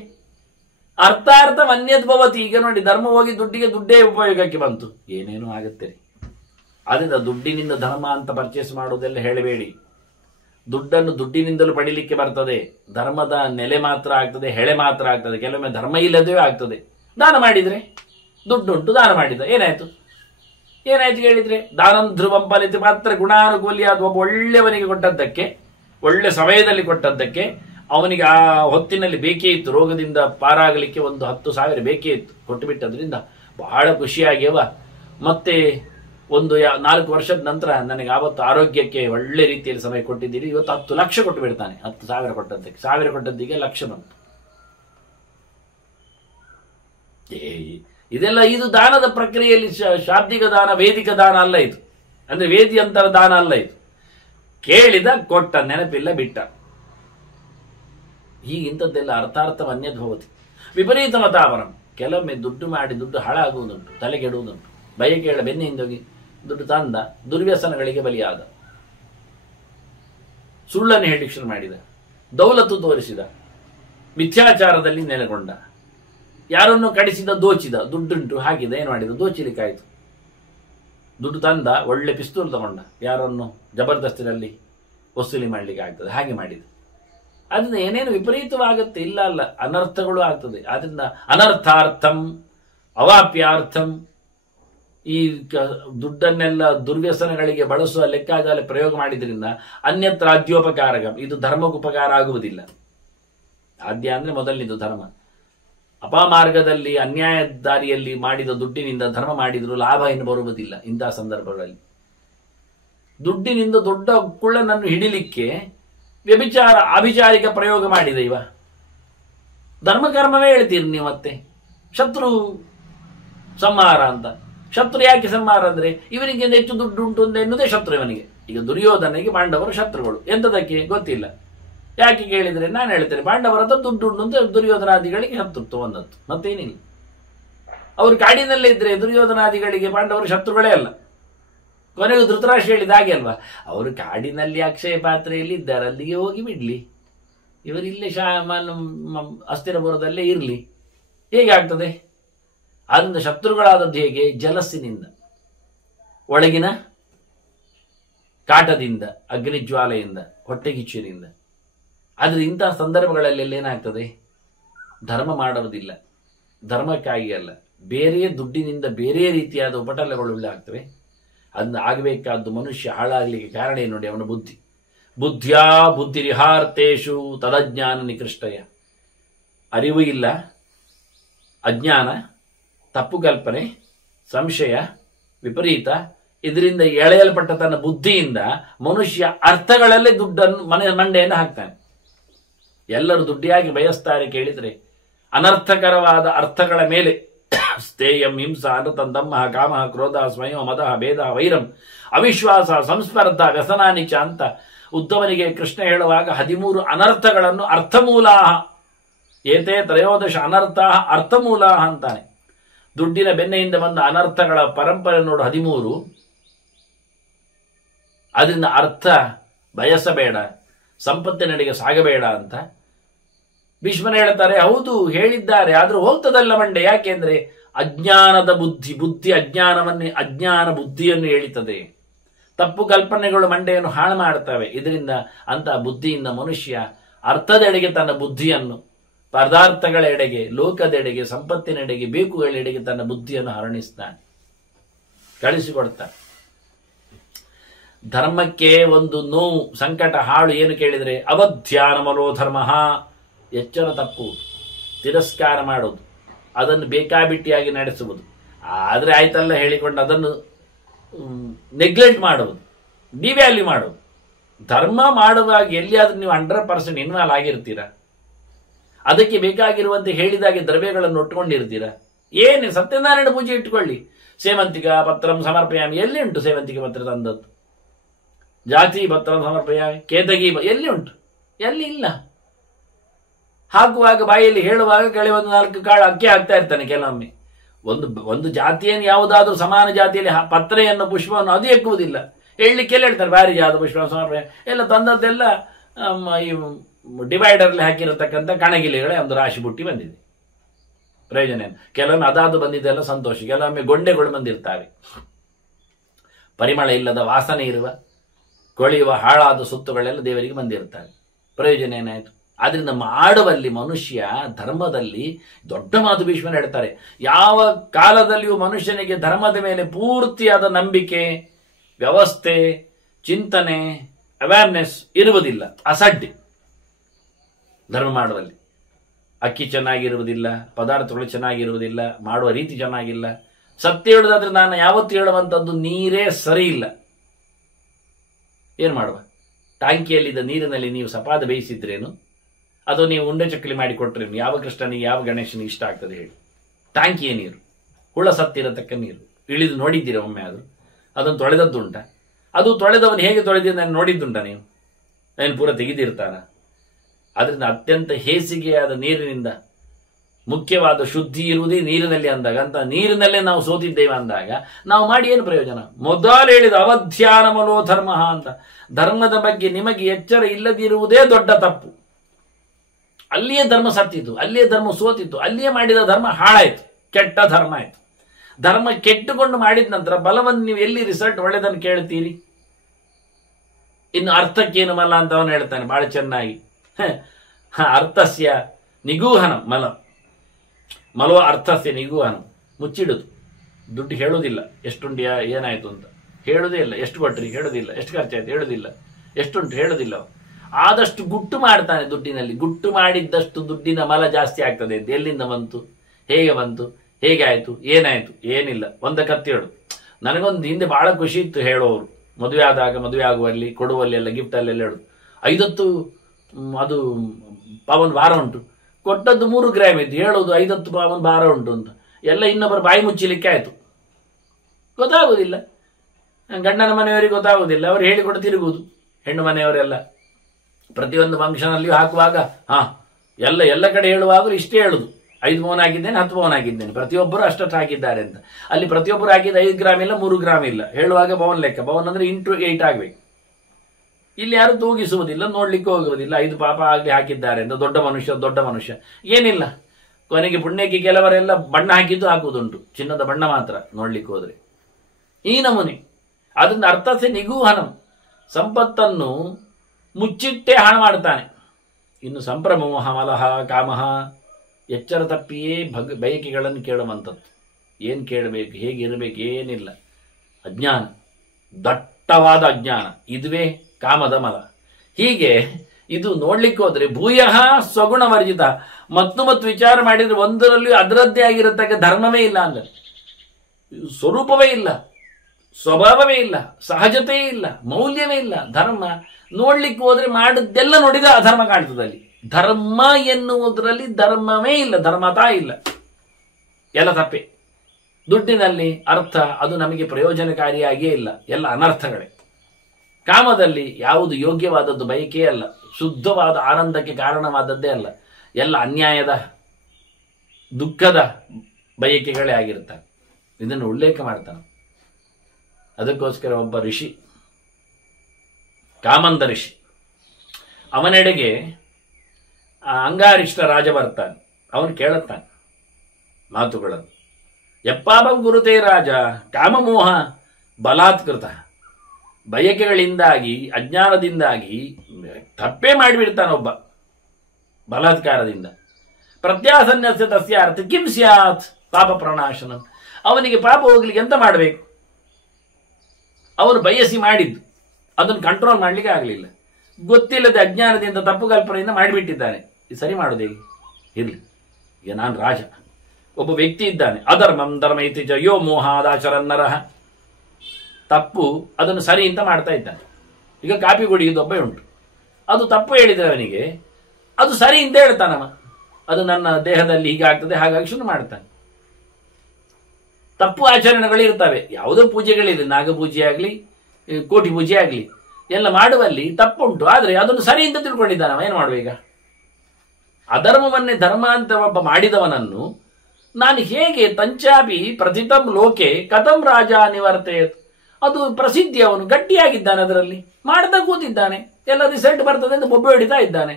ಅರ್ಥಾರ್ಥ ಮನ್ಯದ್ಭವತಿ. ಈಗ ನೋಡಿ, ಧರ್ಮ ಹೋಗಿ ದುಡ್ಡಿಗೆ ದುಡ್ಡೇ ಉಪಯೋಗಕ್ಕೆ ಬಂತು, ಏನೇನು ಆಗುತ್ತೆ. ಅದರಿಂದ ದುಡ್ಡಿನಿಂದ ಧರ್ಮ ಅಂತ ಪರ್ಚೇಸ್ ಮಾಡುವುದೆಲ್ಲ ಹೇಳಬೇಡಿ. ದುಡ್ಡನ್ನು ದುಡ್ಡಿನಿಂದಲೂ ಪಡಿಲಿಕ್ಕೆ ಬರ್ತದೆ. ಧರ್ಮದ ನೆಲೆ ಮಾತ್ರ ಆಗ್ತದೆ, ಹೆಳೆ ಮಾತ್ರ ಆಗ್ತದೆ. ಕೆಲವೊಮ್ಮೆ ಧರ್ಮ ಇಲ್ಲದೇ ಆಗ್ತದೆ. ದಾನ ಮಾಡಿದ್ರೆ ದುಡ್ಡುಂಟು, ದಾನ ಮಾಡಿದ ಏನಾಯ್ತು ಕೇಳಿದ್ರೆ, ದಾನಂ ಧ್ರುವಂ ಫಲಿತ ಮಾತ್ರ ಗುಣಾನುಕೂಲಿಯಾದ ಒಬ್ಬ ಒಳ್ಳೆಯವನಿಗೆ ಕೊಟ್ಟದ್ದಕ್ಕೆ, ಒಳ್ಳೆ ಸಮಯದಲ್ಲಿ ಕೊಟ್ಟದ್ದಕ್ಕೆ, ಅವನಿಗೆ ಆ ಹೊತ್ತಿನಲ್ಲಿ ಬೇಕೇ ಇತ್ತು, ರೋಗದಿಂದ ಪಾರಾಗಲಿಕ್ಕೆ ಒಂದು 10,000 ಬೇಕೇ ಇತ್ತು, ಕೊಟ್ಟು ಬಿಟ್ಟದ್ರಿಂದ ಬಹಳ ಖುಷಿಯಾಗ್ಯವ. ಮತ್ತೆ ಒಂದು 4 ವರ್ಷದ ನಂತರ ನನಗೆ ಆವತ್ತು ಆರೋಗ್ಯಕ್ಕೆ ಒಳ್ಳೆ ರೀತಿಯಲ್ಲಿ ಸಮಯ ಕೊಟ್ಟಿದ್ದೀರಿ, ಇವತ್ತು 10 ಲಕ್ಷ ಕೊಟ್ಟು ಬಿಡ್ತಾನೆ. 10,000 ಕೊಟ್ಟದ್ದಕ್ಕೆ, 1000 ಕೊಟ್ಟದ್ದಿಗೆ ಲಕ್ಷ ಬಂತು. ಇದೆಲ್ಲ ಇದು ದಾನದ ಪ್ರಕ್ರಿಯೆಯಲ್ಲಿ ಶಾಬ್ದಿಕ ದಾನ, ವೇದಿಕ ದಾನ ಅಲ್ಲ ಇದು. ಅಂದ್ರೆ ವೇದಿಯಂತರ ದಾನ ಅಲ್ಲ ಇದು. ಕೇಳಿದ, ಕೊಟ್ಟ, ನೆನಪಿಲ್ಲ, ಬಿಟ್ಟ. ಹೀಗಿಂಥದ್ದೆಲ್ಲ ಅರ್ಥಾರ್ಥ ಅನ್ಯದ್ಭವತಿ. ವಿಪರೀತ ಮತಾಪರಂ. ಕೆಲವೊಮ್ಮೆ ದುಡ್ಡು ಮಾಡಿ ದುಡ್ಡು ಹಾಳಾಗುವುದುಂಟು, ತಲೆಗೆಡುವುದುಂಟು. ಬಯಕೇಳ ಬೆನ್ನೆ ಹಿಂದೋಗಿ ದುಡ್ಡು ತಂದ, ದುರ್ವ್ಯಸನಗಳಿಗೆ ಬಲಿಯಾದ, ಸುಳ್ಳನ್ನು ಹೇಳಿಕ್ಕೆ ಶುರು ಮಾಡಿದ, ದೌಲತ್ತು ತೋರಿಸಿದ, ಮಿಥ್ಯಾಚಾರದಲ್ಲಿ ನೆಲೆಗೊಂಡ, ಯಾರನ್ನು ಕಡಿಸಿದ, ದೋಚಿದ, ದುಡ್ಡುಂಟು ಹಾಕಿದ, ಏನು ಮಾಡಿದ, ದೋಚಿಲಿಕ್ಕಾಯ್ತು. ದುಡ್ಡು ತಂದ, ಒಳ್ಳೆ ಪಿಸ್ತೂಲ್ ತಗೊಂಡ, ಯಾರನ್ನು ಜಬರ್ದಸ್ತಿನಲ್ಲಿ ವಸೂಲಿ ಮಾಡಲಿಕ್ಕೆ ಆಗ್ತದೆ, ಹಾಗೆ ಮಾಡಿದ. ಅದರಿಂದ ಏನೇನು ವಿಪರೀತವಾಗುತ್ತೆ, ಇಲ್ಲ ಅಲ್ಲ, ಅನರ್ಥಗಳು ಆಗ್ತದೆ. ಆದ್ರಿಂದ ಅನರ್ಥಾರ್ಥಂ ಅವಾಪ್ಯಾರ್ಥಂ, ಈ ದುಡ್ಡನ್ನೆಲ್ಲ ದುರ್ವ್ಯಸನಗಳಿಗೆ ಬಳಸುವ ಲೆಕ್ಕಾಚಾರ ಪ್ರಯೋಗ ಮಾಡಿದ್ರಿಂದ ಅನ್ಯತ್ರ ಆದ್ಯೋಪಕಾರಕ, ಇದು ಧರ್ಮಕ್ಕುಪಕಾರ ಆಗುವುದಿಲ್ಲ. ಆದ್ಯ ಅಂದ್ರೆ ಮೊದಲನೇದು ಧರ್ಮ. ಅಪಮಾರ್ಗದಲ್ಲಿ ಅನ್ಯಾಯ ದಾರಿಯಲ್ಲಿ ಮಾಡಿದ ದುಡ್ಡಿನಿಂದ ಧರ್ಮ ಮಾಡಿದ್ರು ಲಾಭ ಏನು ಬರುವುದಿಲ್ಲ. ಇಂತಹ ಸಂದರ್ಭಗಳಲ್ಲಿ ದುಡ್ಡಿನಿಂದ ದೊಡ್ಡ ಕುಳ್ಳನನ್ನು ಹಿಡಿಲಿಕ್ಕೆ ವ್ಯಭಿಚಾರ, ಅಭಿಚಾರಿಕ ಪ್ರಯೋಗ ಮಾಡಿದ ಇವ. ಧರ್ಮಕರ್ಮವೇ ಹೇಳ್ತೀರಿ ನೀವು. ಮತ್ತೆ ಶತ್ರು ಸಂಹಾರ ಅಂತ. ಶತ್ರು ಯಾಕೆ ಸಂಹಾರ ಅಂದ್ರೆ ಇವನಿಗೆ ಹೆಚ್ಚು ದುಡ್ಡು ಉಂಟು ಅಂತ ಎನ್ನುವುದೇ ಶತ್ರು ಇವನಿಗೆ. ಈಗ ದುರ್ಯೋಧನಿಗೆ ಪಾಂಡವರು ಶತ್ರುಗಳು, ಎಂತದಕ್ಕೆ ಗೊತ್ತಿಲ್ಲ. ಯಾಕೆ ಕೇಳಿದ್ರೆ ನಾನು ಹೇಳ್ತೇನೆ, ಪಾಂಡವರ ಹತ್ರ ದುಡ್ಡು ಉಂಟು ಅಂತ ದುರ್ಯೋಧನಾದಿಗಳಿಗೆ ಶತ್ರುತ್ವ ಒಂದತ್ತು, ಮತ್ತೇನಿಲ್ಲ. ಅವರು ಕಾಡಿನಲ್ಲೇ ಇದ್ರೆ ದುರ್ಯೋಧನಾದಿಗಳಿಗೆ ಪಾಂಡವರು ಶತ್ರುಗಳೇ ಅಲ್ಲ. ಕೊನೆಗೂ ಧೃತರಾಷ್ಟ್ರ ಹೇಳಿದ ಹಾಗೆ ಅಲ್ವಾ, ಅವರು ಕಾಡಿನಲ್ಲಿ ಅಕ್ಷಯ ಪಾತ್ರೆಯಲ್ಲಿ ಇದ್ದಾರೆ, ಅಲ್ಲಿಗೆ ಹೋಗಿ ಬಿಡ್ಲಿ, ಇವರಿಲ್ಲೇ ಅಸ್ಥಿರಪುರದಲ್ಲೇ ಇರಲಿ, ಹೇಗೆ ಆಗ್ತದೆ? ಆದ್ದರಿಂದ ಶತ್ರುಗಳಾದದ್ದು ಹೇಗೆ? ಜಲಸ್ಸಿನಿಂದ, ಒಳಗಿನ ಕಾಟದಿಂದ, ಅಗ್ನಿಜ್ವಾಲೆಯಿಂದ, ಹೊಟ್ಟೆಗಿಚ್ಚಿನಿಂದ. ಆದರೆ ಇಂತಹ ಸಂದರ್ಭಗಳಲ್ಲಿ ಏನಾಗ್ತದೆ? ಧರ್ಮ ಮಾಡುವುದಿಲ್ಲ, ಧರ್ಮಕ್ಕಾಗಿ ಅಲ್ಲ, ಬೇರೆ ದುಡ್ಡಿನಿಂದ ಬೇರೆ ರೀತಿಯಾದ ಉಪಟಳಗಳು ಆಗ್ತವೆ. ಅದನ್ನ ಆಗಬೇಕಾದ್ದು ಮನುಷ್ಯ ಹಾಳಾಗಲಿಕ್ಕೆ ಕಾರಣ ಏನು ನೋಡಿ, ಅವನ ಬುದ್ಧಿ. ಬುದ್ಧಿಯಾ ಬುದ್ಧಿರಿಹಾರ್ತೇಶು ತದಜ್ಞಾನ ನಿಕೃಷ್ಟಯ. ಅರಿವು ಇಲ್ಲ, ಅಜ್ಞಾನ, ತಪ್ಪು ಕಲ್ಪನೆ, ಸಂಶಯ, ವಿಪರೀತ, ಇದರಿಂದ ಎಳೆಯಲ್ಪಟ್ಟ ತನ್ನ ಬುದ್ಧಿಯಿಂದ ಮನುಷ್ಯ ಅರ್ಥಗಳಲ್ಲೇ ದುಡ್ಡನ್ನು ಮಂಡೆಯನ್ನು ಹಾಕ್ತಾನೆ. ಎಲ್ಲರೂ ದುಡ್ಡಿಯಾಗಿ ಬಯಸ್ತಾರೆ ಕೇಳಿದರೆ ಅನರ್ಥಕರವಾದ ಅರ್ಥಗಳ ಮೇಲೆ ಸ್ಥೇಯಂ, ಹಿಂಸಾ, ಅನೃತಂ, ದಮ್ಮಃ, ಕಾಮಃ, ಕ್ರೋಧ, ಸ್ವಯಂ, ಮದಃ, ಭೇದ, ವೈರಂ, ಅವಿಶ್ವಾಸ, ಸಂಸ್ಪರ್ಧ, ವ್ಯಸನಾನಿಚ ಅಂತ ಉದ್ಧವನಿಗೆ ಕೃಷ್ಣ ಹೇಳುವಾಗ 13 ಅನರ್ಥಗಳನ್ನು ಅರ್ಥಮೂಲಾಹ ಏತೇ ತ್ರಯೋದಶ ಅನರ್ಥಾಹ ಅರ್ಥಮೂಲಾಹ ಅಂತಾನೆ. ದುಡ್ಡಿನ ಬೆನ್ನೆಯಿಂದ ಬಂದ ಅನರ್ಥಗಳ ಪರಂಪರೆ ನೋಡು 13. ಅದರಿಂದ ಅರ್ಥ ಬಯಸಬೇಡ, ಸಂಪತ್ತಿನಡೆಗೆ ಸಾಗಬೇಡ ಅಂತ ಭೀಷ್ಮನ ಹೇಳ್ತಾರೆ. ಹೌದು ಹೇಳಿದ್ದಾರೆ, ಆದ್ರೂ ಹೋಗ್ತದಲ್ಲ ಮಂಡೆ. ಯಾಕೆಂದ್ರೆ ಅಜ್ಞಾನದ ಬುದ್ಧಿ ಅಜ್ಞಾನ ಬುದ್ಧಿಯನ್ನು ಹೇಳಿತದೆ. ತಪ್ಪು ಕಲ್ಪನೆಗಳು ಮಂಡೆಯನ್ನು ಹಾಳು ಮಾಡ್ತವೆ. ಇದರಿಂದ ಅಂತ ಬುದ್ಧಿಯಿಂದ ಮನುಷ್ಯ ಅರ್ಥದೆಡೆಗೆ ತನ್ನ ಬುದ್ಧಿಯನ್ನು, ಪದಾರ್ಥಗಳೆಡೆಗೆ, ಲೋಕದೆಡೆಗೆ, ಸಂಪತ್ತಿನೆಡೆಗೆ, ಬೇಕುಗಳೆಡೆಗೆ ತನ್ನ ಬುದ್ಧಿಯನ್ನು ಹರಣಿಸ್ತಾನೆ, ಕಳಿಸಿಕೊಡ್ತಾನೆ. ಧರ್ಮಕ್ಕೆ ಒಂದು ನೋವು, ಸಂಕಟ, ಹಾಳು ಏನು ಕೇಳಿದರೆ ಅವಧ್ಯಾನಮಲೋ ಧರ್ಮ, ಎಚ್ಚರ ತಪ್ಪುವುದು, ತಿರಸ್ಕಾರ ಮಾಡುವುದು, ಅದನ್ನು ಬೇಕಾಬಿಟ್ಟಿಯಾಗಿ ನಡೆಸುವುದು. ಆದರೆ ಆಯ್ತಲ್ಲ ಹೇಳಿಕೊಂಡು ಅದನ್ನು ನೆಗ್ಲೆಕ್ಟ್ ಮಾಡುವುದು, ಡಿವ್ಯಾಲ್ಯೂ ಮಾಡುವುದು. ಧರ್ಮ ಮಾಡುವಾಗ ಎಲ್ಲಿಯಾದ್ರೂ ನೀವು 100% ಇನ್ವಾಲ್ವ್ ಆಗಿರ್ತೀರಾ? ಅದಕ್ಕೆ ಬೇಕಾಗಿರುವಂತೆ ಹೇಳಿದಾಗೆ ದ್ರವ್ಯಗಳನ್ನು ಒಟ್ಟುಕೊಂಡಿರ್ತೀರಾ? ಏನು ಸತ್ಯನಾರಾಯಣ ಪೂಜೆ ಇಟ್ಟುಕೊಳ್ಳಿ, ಸೇವಂತಿಕ ಪತ್ರಂ ಸಮರ್ಪಯಾಮಿ, ಎಲ್ಲಿ ಉಂಟು ಸೇವಂತಿಗೆ ಪತ್ರ ತಂದದ್ದು? ಜಾತಿ ಪತ್ರಂ ಸಮರ್ಪಯಾಮಿ, ಕೇತಗಿ ಎಲ್ಲಿ ಉಂಟು? ಎಲ್ಲಿ ಇಲ್ಲ. ಹಾಕುವಾಗ ಬಾಯಲ್ಲಿ ಹೇಳುವಾಗ ಕೆಳಗೆ ಒಂದು 4 ಕಾಳು ಅಕ್ಕಿ ಹಾಕ್ತಾ ಇರ್ತಾನೆ ಕೆಲವೊಮ್ಮೆ. ಒಂದು ಜಾತಿಯನ್ನು ಯಾವುದಾದ್ರೂ ಸಮಾನ ಜಾತಿಯಲ್ಲಿ ಪತ್ರೆಯನ್ನು, ಪುಷ್ಪವನ್ನು ಅದು ಎಕ್ಕುವುದಿಲ್ಲ. ಹೇಳಲಿಕ್ಕೆಲ್ಲ ಹೇಳ್ತಾರೆ ಭಾರಿ ಜಾತ ಪುಷ್ಪ ಸಮರ್ಪಣೆ ಎಲ್ಲ ತಂದದ್ದೆಲ್ಲ ಈ ಡಿವೈಡರ್ಲಿ ಹಾಕಿರತಕ್ಕಂಥ ಕಣಗಿಲೆಗಳೇ ಒಂದು ರಾಶಿ ಬುಟ್ಟಿ ಬಂದಿದೆ. ಪ್ರಯೋಜನ ಏನು? ಕೆಲವೊಮ್ಮೆ ಅದಾದು ಬಂದಿದ್ದೆಲ್ಲ ಸಂತೋಷ, ಕೆಲವೊಮ್ಮೆ ಗೊಂಡೆಗಳು ಬಂದಿರ್ತವೆ, ಪರಿಮಳ ಇಲ್ಲದ ವಾಸನೆ ಇರುವ ಕೊಳೆಯುವ ಹಾಳಾದ ಸುತ್ತುಗಳೆಲ್ಲ ದೇವರಿಗೆ ಬಂದಿರ್ತವೆ. ಪ್ರಯೋಜನ ಏನಾಯಿತು? ಆದ್ರಿಂದ ಮಾಡುವಲ್ಲಿ ಮನುಷ್ಯ ಧರ್ಮದಲ್ಲಿ ದೊಡ್ಡ ಮಾತು ಭೀಷ್ಮರು ಹೇಳ್ತಾರೆ. ಯಾವ ಕಾಲದಲ್ಲಿಯೂ ಮನುಷ್ಯನಿಗೆ ಧರ್ಮದ ಮೇಲೆ ಪೂರ್ತಿಯಾದ ನಂಬಿಕೆ, ವ್ಯವಸ್ಥೆ, ಚಿಂತನೆ, ಅವೇರ್ನೆಸ್ ಇರುವುದಿಲ್ಲ. ಅಸಡ್ಡೆ ಧರ್ಮ ಮಾಡುವಲ್ಲಿ. ಅಕ್ಕಿ ಚೆನ್ನಾಗಿರುವುದಿಲ್ಲ, ಪದಾರ್ಥಗಳು ಚೆನ್ನಾಗಿರುವುದಿಲ್ಲ, ಮಾಡುವ ರೀತಿ ಚೆನ್ನಾಗಿಲ್ಲ. ಸತ್ಯ ಹೇಳುವುದಾದ್ರೆ ನಾನು ಯಾವತ್ತು ಹೇಳುವಂಥದ್ದು ನೀರೇ ಸರಿ ಇಲ್ಲ. ಏನು ಮಾಡುವ? ಟಾಂಕಿಯಲ್ಲಿದ್ದ ನೀರಿನಲ್ಲಿ ನೀವು ಸಪಾದ ಬೇಯಿಸಿದ್ರೇನು, ಅದು ನೀವು ಉಂಡೆ ಚಕ್ಕಲಿ ಮಾಡಿಕೊಟ್ರೇನು? ಯಾವ ಕೃಷ್ಣನಿಗೆ ಯಾವ ಗಣೇಶನಿಗೆ ಇಷ್ಟ ಆಗ್ತದೆ ಹೇಳಿ? ಟಾಂಕಿಯ ನೀರು, ಹುಳ ಸತ್ತಿರತಕ್ಕ ನೀರು, ಇಳಿದು ನೋಡಿದ್ದೀರ ಒಮ್ಮೆ? ಅದನ್ನು ತೊಳೆದದ್ದುಂಟ? ಅದು ತೊಳೆದವನು ಹೇಗೆ ತೊಳೆದ ನಾನು ನೋಡಿದ್ದುಂಟ? ನೀವು ಏನು ಪೂರ ತೆಗೆದಿರ್ತಾನ? ಅದರಿಂದ ಅತ್ಯಂತ ಹೇಸಿಗೆಯಾದ ನೀರಿನಿಂದ ಮುಖ್ಯವಾದ ಶುದ್ಧಿ ಇರುವುದೇ ನೀರಿನಲ್ಲಿ ಅಂದಾಗ, ಅಂತ ನೀರಿನಲ್ಲೇ ನಾವು ಸೋತಿದ್ದೇವೆ ಅಂದಾಗ ನಾವು ಮಾಡಿ ಏನು ಪ್ರಯೋಜನ? ಮೊದಲು ಹೇಳಿದ ಅವಧ್ಯಾನಮಲೋ ಧರ್ಮ ಅಂತ. ಧರ್ಮದ ಬಗ್ಗೆ ನಿಮಗೆ ಎಚ್ಚರ ಇಲ್ಲದಿರುವುದೇ ದೊಡ್ಡ ತಪ್ಪು. ಅಲ್ಲಿಯೇ ಧರ್ಮ ಸತ್ತಿತು, ಅಲ್ಲಿಯೇ ಧರ್ಮ ಸೋತಿತ್ತು, ಅಲ್ಲಿಯೇ ಮಾಡಿದ ಧರ್ಮ ಹಾಳಾಯಿತು, ಕೆಟ್ಟ ಧರ್ಮ ಆಯಿತು. ಧರ್ಮ ಕೆಟ್ಟುಕೊಂಡು ಮಾಡಿದ ನಂತರ ಬಲವನ್ನು ನೀವು ಎಲ್ಲಿ ರಿಸಲ್ಟ್ ಒಳ್ಳೆದನ್ನು ಕೇಳ್ತೀರಿ? ಇನ್ನು ಅರ್ಥಕ್ಕೇನು ಮಲ ಅಂತ ಅವನು ಹೇಳ್ತಾನೆ ಬಹಳ ಚೆನ್ನಾಗಿ. ಅರ್ಥಸ್ಯ ನಿಗೂಹನಂ ಮಲ, ಮಲೋ ಅರ್ಥಸ್ಯ ನಿಗೂಹನಂ. ಮುಚ್ಚಿಡುದು, ದುಡ್ಡು ಹೇಳುವುದಿಲ್ಲ, ಎಷ್ಟುಂಟು ಏನಾಯ್ತು ಅಂತ ಹೇಳುವುದೇ ಇಲ್ಲ, ಎಷ್ಟು ಕೊಟ್ರಿ ಹೇಳುವುದಿಲ್ಲ, ಎಷ್ಟು ಖರ್ಚಾಯ್ತು ಹೇಳುವುದಿಲ್ಲ, ಎಷ್ಟುಂಟು ಹೇಳುವುದಿಲ್ಲ. ಆದಷ್ಟು ಗುಟ್ಟು ಮಾಡ್ತಾನೆ ದುಡ್ಡಿನಲ್ಲಿ. ಗುಟ್ಟು ಮಾಡಿದ್ದಷ್ಟು ದುಡ್ಡಿನ ಮಲ ಜಾಸ್ತಿ ಆಗ್ತದೆ ಅಂತ. ಎಲ್ಲಿಂದ ಬಂತು, ಹೇಗೆ ಬಂತು, ಹೇಗೆ ಆಯ್ತು, ಏನಾಯ್ತು? ಏನಿಲ್ಲ. ಒಂದು ಕತ್ತಿ ಹೇಳು. ನನಗೊಂದು ಹಿಂದೆ ಬಹಳ ಖುಷಿ ಇತ್ತು ಹೇಳೋರು, ಮದುವೆ ಆದಾಗ, ಮದುವೆ ಆಗುವಲ್ಲಿ ಕೊಡುವಲ್ಲಿ ಎಲ್ಲ ಗಿಫ್ಟ್ ಅಲ್ಲೆಲ್ಲ ಹೇಳುದು 50 ಅದು ಪವನ್ ಭಾರ ಉಂಟು, ಕೊಟ್ಟದ್ದು 3 ಗ್ರಾಮ್ ಇತ್ತು, ಹೇಳೋದು 50 ಪವನ್ ಭಾರ ಉಂಟು ಅಂತ. ಎಲ್ಲ ಇನ್ನೊಬ್ಬರು ಬಾಯಿ ಮುಚ್ಚಲಿಕ್ಕೆ ಆಯ್ತು. ಗೊತ್ತಾಗುವುದಿಲ್ಲ, ಗಂಡನ ಮನೆಯವರಿಗೆ ಗೊತ್ತಾಗುವುದಿಲ್ಲ, ಅವರು ಹೇಳಿಕೊಟ್ಟು ತಿರುಗುವುದು. ಹೆಣ್ಣು ಮನೆಯವರೆಲ್ಲ ಪ್ರತಿಯೊಂದು ಫಂಕ್ಷನಲ್ಲಿಯೂ ಹಾಕುವಾಗ ಎಲ್ಲ ಕಡೆ ಹೇಳುವಾಗಲೂ ಇಷ್ಟೇ ಹೇಳುದು, 5 ಪವನ್ ಆಗಿದ್ದೇನೆ, 10 ಪವನ್ ಆಗಿದ್ದೇನೆ, ಪ್ರತಿಯೊಬ್ಬರು ಅಷ್ಟಷ್ಟು ಹಾಕಿದ್ದಾರೆ ಅಂತ. ಅಲ್ಲಿ ಪ್ರತಿಯೊಬ್ಬರು ಹಾಕಿದ 5 ಗ್ರಾಮ್ ಇಲ್ಲ, 3 ಗ್ರಾಮ್ ಇಲ್ಲ. ಹೇಳುವಾಗ ಪವನ್ ಲೆಕ್ಕ, ಪವನ್ ಅಂದ್ರೆ ಇಂಟು 8 ಆಗ್ಬೇಕು. ಇಲ್ಲಿ ಯಾರು ತೂಗಿಸುವುದಿಲ್ಲ, ನೋಡ್ಲಿಕ್ಕೆ ಹೋಗುವುದಿಲ್ಲ. 5 ಪಾಪ ಆಗ್ಲಿ ಹಾಕಿದ್ದಾರೆ ಅಂತ. ದೊಡ್ಡ ಮನುಷ್ಯ ಏನಿಲ್ಲ. ಕೊನೆಗೆ ಪುಣ್ಯಕ್ಕೆ ಕೆಲವರೆಲ್ಲ ಬಣ್ಣ ಹಾಕಿದ್ದು ಹಾಕುವುದುಂಟು, ಚಿನ್ನದ ಬಣ್ಣ ಮಾತ್ರ ನೋಡ್ಲಿಕ್ಕೆ ಹೋದ್ರೆ. ಈ ನಮೂನೆ. ಅದರಿಂದ ಅರ್ಥಸೆ ನಿಗೂಹನಂ, ಸಂಪತ್ತನ್ನು ಮುಚ್ಚಿಟ್ಟೇ ಹಾಳು ಮಾಡ್ತಾನೆ. ಇನ್ನು ಸಂಭ್ರಮೋಹ ಮಲಹ ಕಾಮಹ, ಎಚ್ಚರ ತಪ್ಪಿಯೇ ಬಯಕೆಗಳನ್ನು ಕೇಳುವಂಥದ್ದು. ಏನು ಕೇಳಬೇಕು, ಹೇಗಿರಬೇಕು, ಏನಿಲ್ಲ. ಅಜ್ಞಾನ, ದಟ್ಟವಾದ ಅಜ್ಞಾನ, ಇದುವೇ ಕಾಮದ ಮಲ. ಹೀಗೆ ಇದು ನೋಡ್ಲಿಕ್ಕೆ ಹೋದ್ರೆ ಭೂಯಃ ಸ್ವಗುಣವರ್ಜಿತ. ಮತ್ತು ವಿಚಾರ ಮಾಡಿದ್ರೆ ಒಂದರಲ್ಲಿ ಅದರದ್ದೇ ಆಗಿರತಕ್ಕ ಧರ್ಮವೇ ಇಲ್ಲ ಅಂದ್ರೆ, ಸ್ವರೂಪವೇ ಇಲ್ಲ, ಸ್ವಭಾವವೇ ಇಲ್ಲ, ಸಹಜತೆಯೇ ಇಲ್ಲ, ಮೌಲ್ಯವೇ ಇಲ್ಲ. ಧರ್ಮ ನೋಡ್ಲಿಕ್ಕೆ ಹೋದ್ರೆ ಮಾಡಿದ್ದೆಲ್ಲ ನೋಡಿದ ಅಧರ್ಮ ಕಾಣ್ತದೆ. ಅಲ್ಲಿ ಧರ್ಮ ಎನ್ನುವುದರಲ್ಲಿ ಧರ್ಮವೇ ಇಲ್ಲ, ಧರ್ಮತಾ ಇಲ್ಲ, ಎಲ್ಲ ತಪ್ಪೆ. ದುಡ್ಡಿನಲ್ಲಿ ಅರ್ಥ ಅದು ನಮಗೆ ಪ್ರಯೋಜನಕಾರಿಯಾಗಿಯೇ ಇಲ್ಲ, ಎಲ್ಲ ಅನರ್ಥಗಳೇ. ಕಾಮದಲ್ಲಿ ಯಾವುದು ಯೋಗ್ಯವಾದದ್ದು ಬಯಕೆ ಅಲ್ಲ, ಶುದ್ಧವಾದ ಆನಂದಕ್ಕೆ ಕಾರಣವಾದದ್ದೇ ಅಲ್ಲ, ಎಲ್ಲ ಅನ್ಯಾಯದ ದುಃಖದ ಬಯಕೆಗಳೇ ಆಗಿರುತ್ತವೆ. ಇದನ್ನು ಉಲ್ಲೇಖ ಮಾಡ್ತಾನೆ. ಅದಕ್ಕೋಸ್ಕರ ಒಬ್ಬ ಋಷಿ, ಕಾಮಂದ ಋಷಿ, ಅವನೆಡೆಗೆ ಅಂಗಾರಿಷ್ಟ ರಾಜ ಬರ್ತಾನೆ. ಅವನು ಕೇಳುತ್ತಾನೆ ಮಾತುಗಳನ್ನು. ಯಪ್ಪಾಭಂ ಗುರುತೇ ರಾಜ ಕಾಮಮೋಹ ಬಲಾತ್ಕೃತ. ಬಯಕೆಗಳಿಂದಾಗಿ ಅಜ್ಞಾನದಿಂದಾಗಿ ತಪ್ಪೇ ಮಾಡಿಬಿಡ್ತಾನೊಬ್ಬ ಬಲಾತ್ಕಾರದಿಂದ. ಪ್ರತ್ಯಾಸನ್ಯಸ್ಯ ತಸ್ಯ ಅರ್ಥ ಕಿಂ ಸ್ಯಾತ್ ಪಾಪ ಪ್ರಣಾಶನ. ಅವನಿಗೆ ಪಾಪ ಹೋಗ್ಲಿಕ್ಕೆ ಎಂತ ಮಾಡಬೇಕು? ಅವನು ಬಯಸಿ ಮಾಡಿದ್ದು ಅದನ್ನು ಕಂಟ್ರೋಲ್ ಮಾಡಲಿಕ್ಕೆ ಆಗಲಿಲ್ಲ. ಗೊತ್ತಿಲ್ಲದೆ ಅಜ್ಞಾನದಿಂದ ತಪ್ಪು ಕಲ್ಪನೆಯಿಂದ ಮಾಡಿಬಿಟ್ಟಿದ್ದಾನೆ. ಇದು ಸರಿ ಮಾಡೋದು ಹೇಗೆ? ಇರಲಿ, ಈಗ ನಾನು ರಾಜ, ಒಬ್ಬ ವ್ಯಕ್ತಿ ಇದ್ದಾನೆ, ಅಧರ್ಮಂ ಧರ್ಮ ಇತಿ ಚ ಯೋ ಮೋಹಾದಾಚರನ್ನರಹ. ತಪ್ಪು ಅದನ್ನು ಸರಿ ಅಂತ ಮಾಡ್ತಾ ಇದ್ದಾನೆ. ಈಗ ಕಾಪಿ ಕುಡಿಯುವುದೊಬ್ಬ ಉಂಟು, ಅದು ತಪ್ಪು ಹೇಳಿದ್ರೆ ಅವನಿಗೆ ಅದು ಸರಿ ಅಂತ ಹೇಳ್ತಾನವ. ಅದು ನನ್ನ ದೇಹದಲ್ಲಿ ಹೀಗಾಗ್ತದೆ ಹಾಗಾಗಿ ಶುರು ಮಾಡ್ತಾನೆ. ತಪ್ಪು ಆಚರಣೆಗಳು ಇರ್ತವೆ, ಯಾವುದೋ ಪೂಜೆಗಳಿರಲಿ, ನಾಗಪೂಜೆ ಆಗಲಿ, ಕೋಟಿ ಪೂಜೆ ಆಗಲಿ, ಎಲ್ಲ ಮಾಡುವಲ್ಲಿ ತಪ್ಪುಂಟು. ಆದರೆ ಅದನ್ನು ಸರಿ ಅಂತ ತಿಳ್ಕೊಂಡಿದ್ದಾನವ. ಏನು ಮಾಡುವ ಈಗ? ಅಧರ್ಮವನ್ನೇ ಧರ್ಮ ಅಂತ ಒಬ್ಬ ಮಾಡಿದವನನ್ನು ನಾನು ಹೇಗೆ ತಂಚಾಪಿ ಪ್ರಥಿತಂ ಲೋಕೆ ಕಥಂ ರಾಜ ನಿವರ್ತೇತ್. ಅದು ಪ್ರಸಿದ್ಧಿ, ಅವನು ಗಟ್ಟಿಯಾಗಿದ್ದಾನೆ, ಅದರಲ್ಲಿ ಮಾಡ್ತಾ ಕೂತಿದ್ದಾನೆ, ಎಲ್ಲ ರಿಸಲ್ಟ್ ಬರ್ತದೆ ಅಂತ ಬೊಬ್ಬೆ ಹೊಡಿತಾ ಇದ್ದಾನೆ.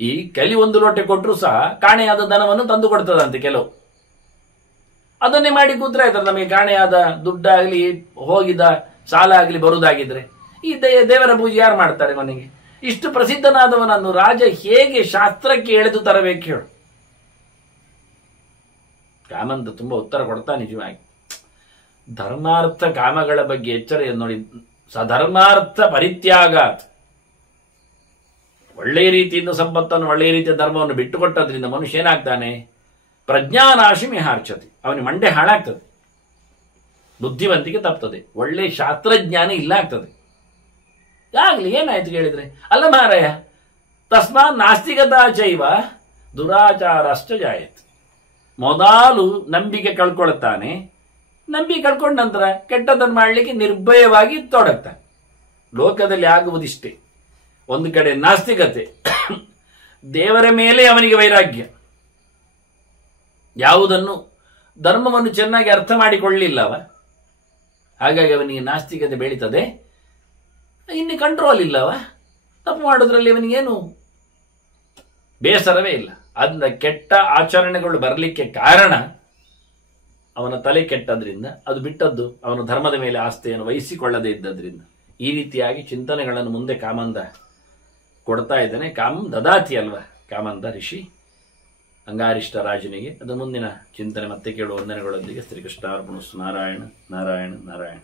ಈ ಕಲಿ ಒಂದು ಲೋಟೆ ಕೊಟ್ಟರು ಸಹ ಕಾಣೆಯಾದ ದನವನ್ನು ತಂದು ಕೊಡ್ತದಂತೆ ಕೆಲವು. ಅದನ್ನೇ ಮಾಡಿ ಕೂತ್ರೆ ಆಯ್ತದೆ. ನಮಗೆ ಕಾಣೆಯಾದ ದುಡ್ಡಾಗ್ಲಿ ಹೋಗಿದ ಸಾಲ ಆಗಲಿ ಬರುವುದಾಗಿದ್ರೆ ಈ ದೇವರ ಪೂಜೆ ಯಾರು ಮಾಡ್ತಾರೆ ಮನೆಗೆ? ಇಷ್ಟು ಪ್ರಸಿದ್ಧನಾದವನನ್ನು ರಾಜ ಹೇಗೆ ಶಾಸ್ತ್ರಕ್ಕೆ ಎಳೆದು ತರಬೇಕು ಹೇಳು? ಕಾಮಂತ ತುಂಬಾ ಉತ್ತರ ಕೊಡ್ತಾ ನಿಜವಾಗಿ. ಧರ್ಮಾರ್ಥ ಕಾಮಗಳ ಬಗ್ಗೆ ಎಚ್ಚರ ನೋಡಿ. ಸಧರ್ಮಾರ್ಥ ಪರಿತ್ಯಾಗಾತ್. ಒಳ್ಳೆಯ ರೀತಿಯಿಂದ ಸಂಪತ್ತನ್ನು, ಒಳ್ಳೆಯ ರೀತಿಯ ಧರ್ಮವನ್ನು ಬಿಟ್ಟುಕೊಟ್ಟದ್ರಿಂದ ಮನುಷ್ಯ ಏನಾಗ್ತಾನೆ? ಪ್ರಜ್ಞಾನಾಶಿ ಮಿಹಾರ್ಚತಿ. ಅವನಿಗೆ ಮಂಡೆ ಹಾಳಾಗ್ತದೆ, ಬುದ್ಧಿವಂತಿಕೆ ತಪ್ತದೆ, ಒಳ್ಳೆ ಶಾಸ್ತ್ರಜ್ಞಾನ ಇಲ್ಲ ಆಗ್ತದೆ. ಆಗ್ಲಿ ಏನಾಯ್ತು ಕೇಳಿದ್ರೆ, ಅಲ್ಲ ಮಾರಾಯ, ತಸ್ಮಾತ್ ನಾಸ್ತಿಕತಾ ಚೈವ ದುರಾಚಾರಶ್ಚ ಜಾಯತ್. ಮೊದಲು ನಂಬಿಕೆ ಕಳ್ಕೊಳ್ತಾನೆ, ನಂಬಿಕೆ ಕಳ್ಕೊಂಡ ನಂತರ ಕೆಟ್ಟದನ್ನು ಮಾಡಲಿಕ್ಕೆ ನಿರ್ಭಯವಾಗಿ ತೊಡಗ್ತಾನೆ. ಲೋಕದಲ್ಲಿ ಆಗುವುದಿಷ್ಟೇ. ಒಂದು ಕಡೆ ನಾಸ್ತಿಕತೆ, ದೇವರ ಮೇಲೆ ಅವನಿಗೆ ವೈರಾಗ್ಯ, ಯಾವುದನ್ನು ಧರ್ಮವನ್ನು ಚೆನ್ನಾಗಿ ಅರ್ಥ ಮಾಡಿಕೊಳ್ಳಿಲ್ಲವ, ಹಾಗಾಗಿ ಅವನಿಗೆ ನಾಸ್ತಿಕತೆ ಬೆಳೀತದೆ. ಇನ್ನು ಕಂಟ್ರೋಲ್ ಇಲ್ಲವ, ತಪ್ಪು ಮಾಡೋದ್ರಲ್ಲಿ ಅವನಿಗೇನು ಬೇಸರವೇ ಇಲ್ಲ. ಅದನ್ನ ಕೆಟ್ಟ ಆಚರಣೆಗಳು ಬರಲಿಕ್ಕೆ ಕಾರಣ ಅವನ ತಲೆ ಕೆಟ್ಟದ್ರಿಂದ, ಅದು ಬಿಟ್ಟದ್ದು ಅವನ ಧರ್ಮದ ಮೇಲೆ ಆಸ್ತೆಯನ್ನು ವಹಿಸಿಕೊಳ್ಳದೇ ಇದ್ದದ್ರಿಂದ. ಈ ರೀತಿಯಾಗಿ ಚಿಂತನೆಗಳನ್ನು ಮುಂದೆ ಕಾಮಂದ ಕೊಡ್ತಾ ಇದ್ದಾನೆ. ದದಾತಿ ಅಲ್ವಾ ಕಾಮಂದ ಋಷಿ ಅಂಗಾರಿಷ್ಟ ರಾಜನಿಗೆ. ಅದು ಮುಂದಿನ ಚಿಂತನೆ ಮತ್ತೆ ಕೇಳುವ ವಂದನೆಗಳೊಂದಿಗೆ ಶ್ರೀಕೃಷ್ಣಾರ್ಪಣಸ್ತು. ನಾರಾಯಣ ನಾರಾಯಣ ನಾರಾಯಣ.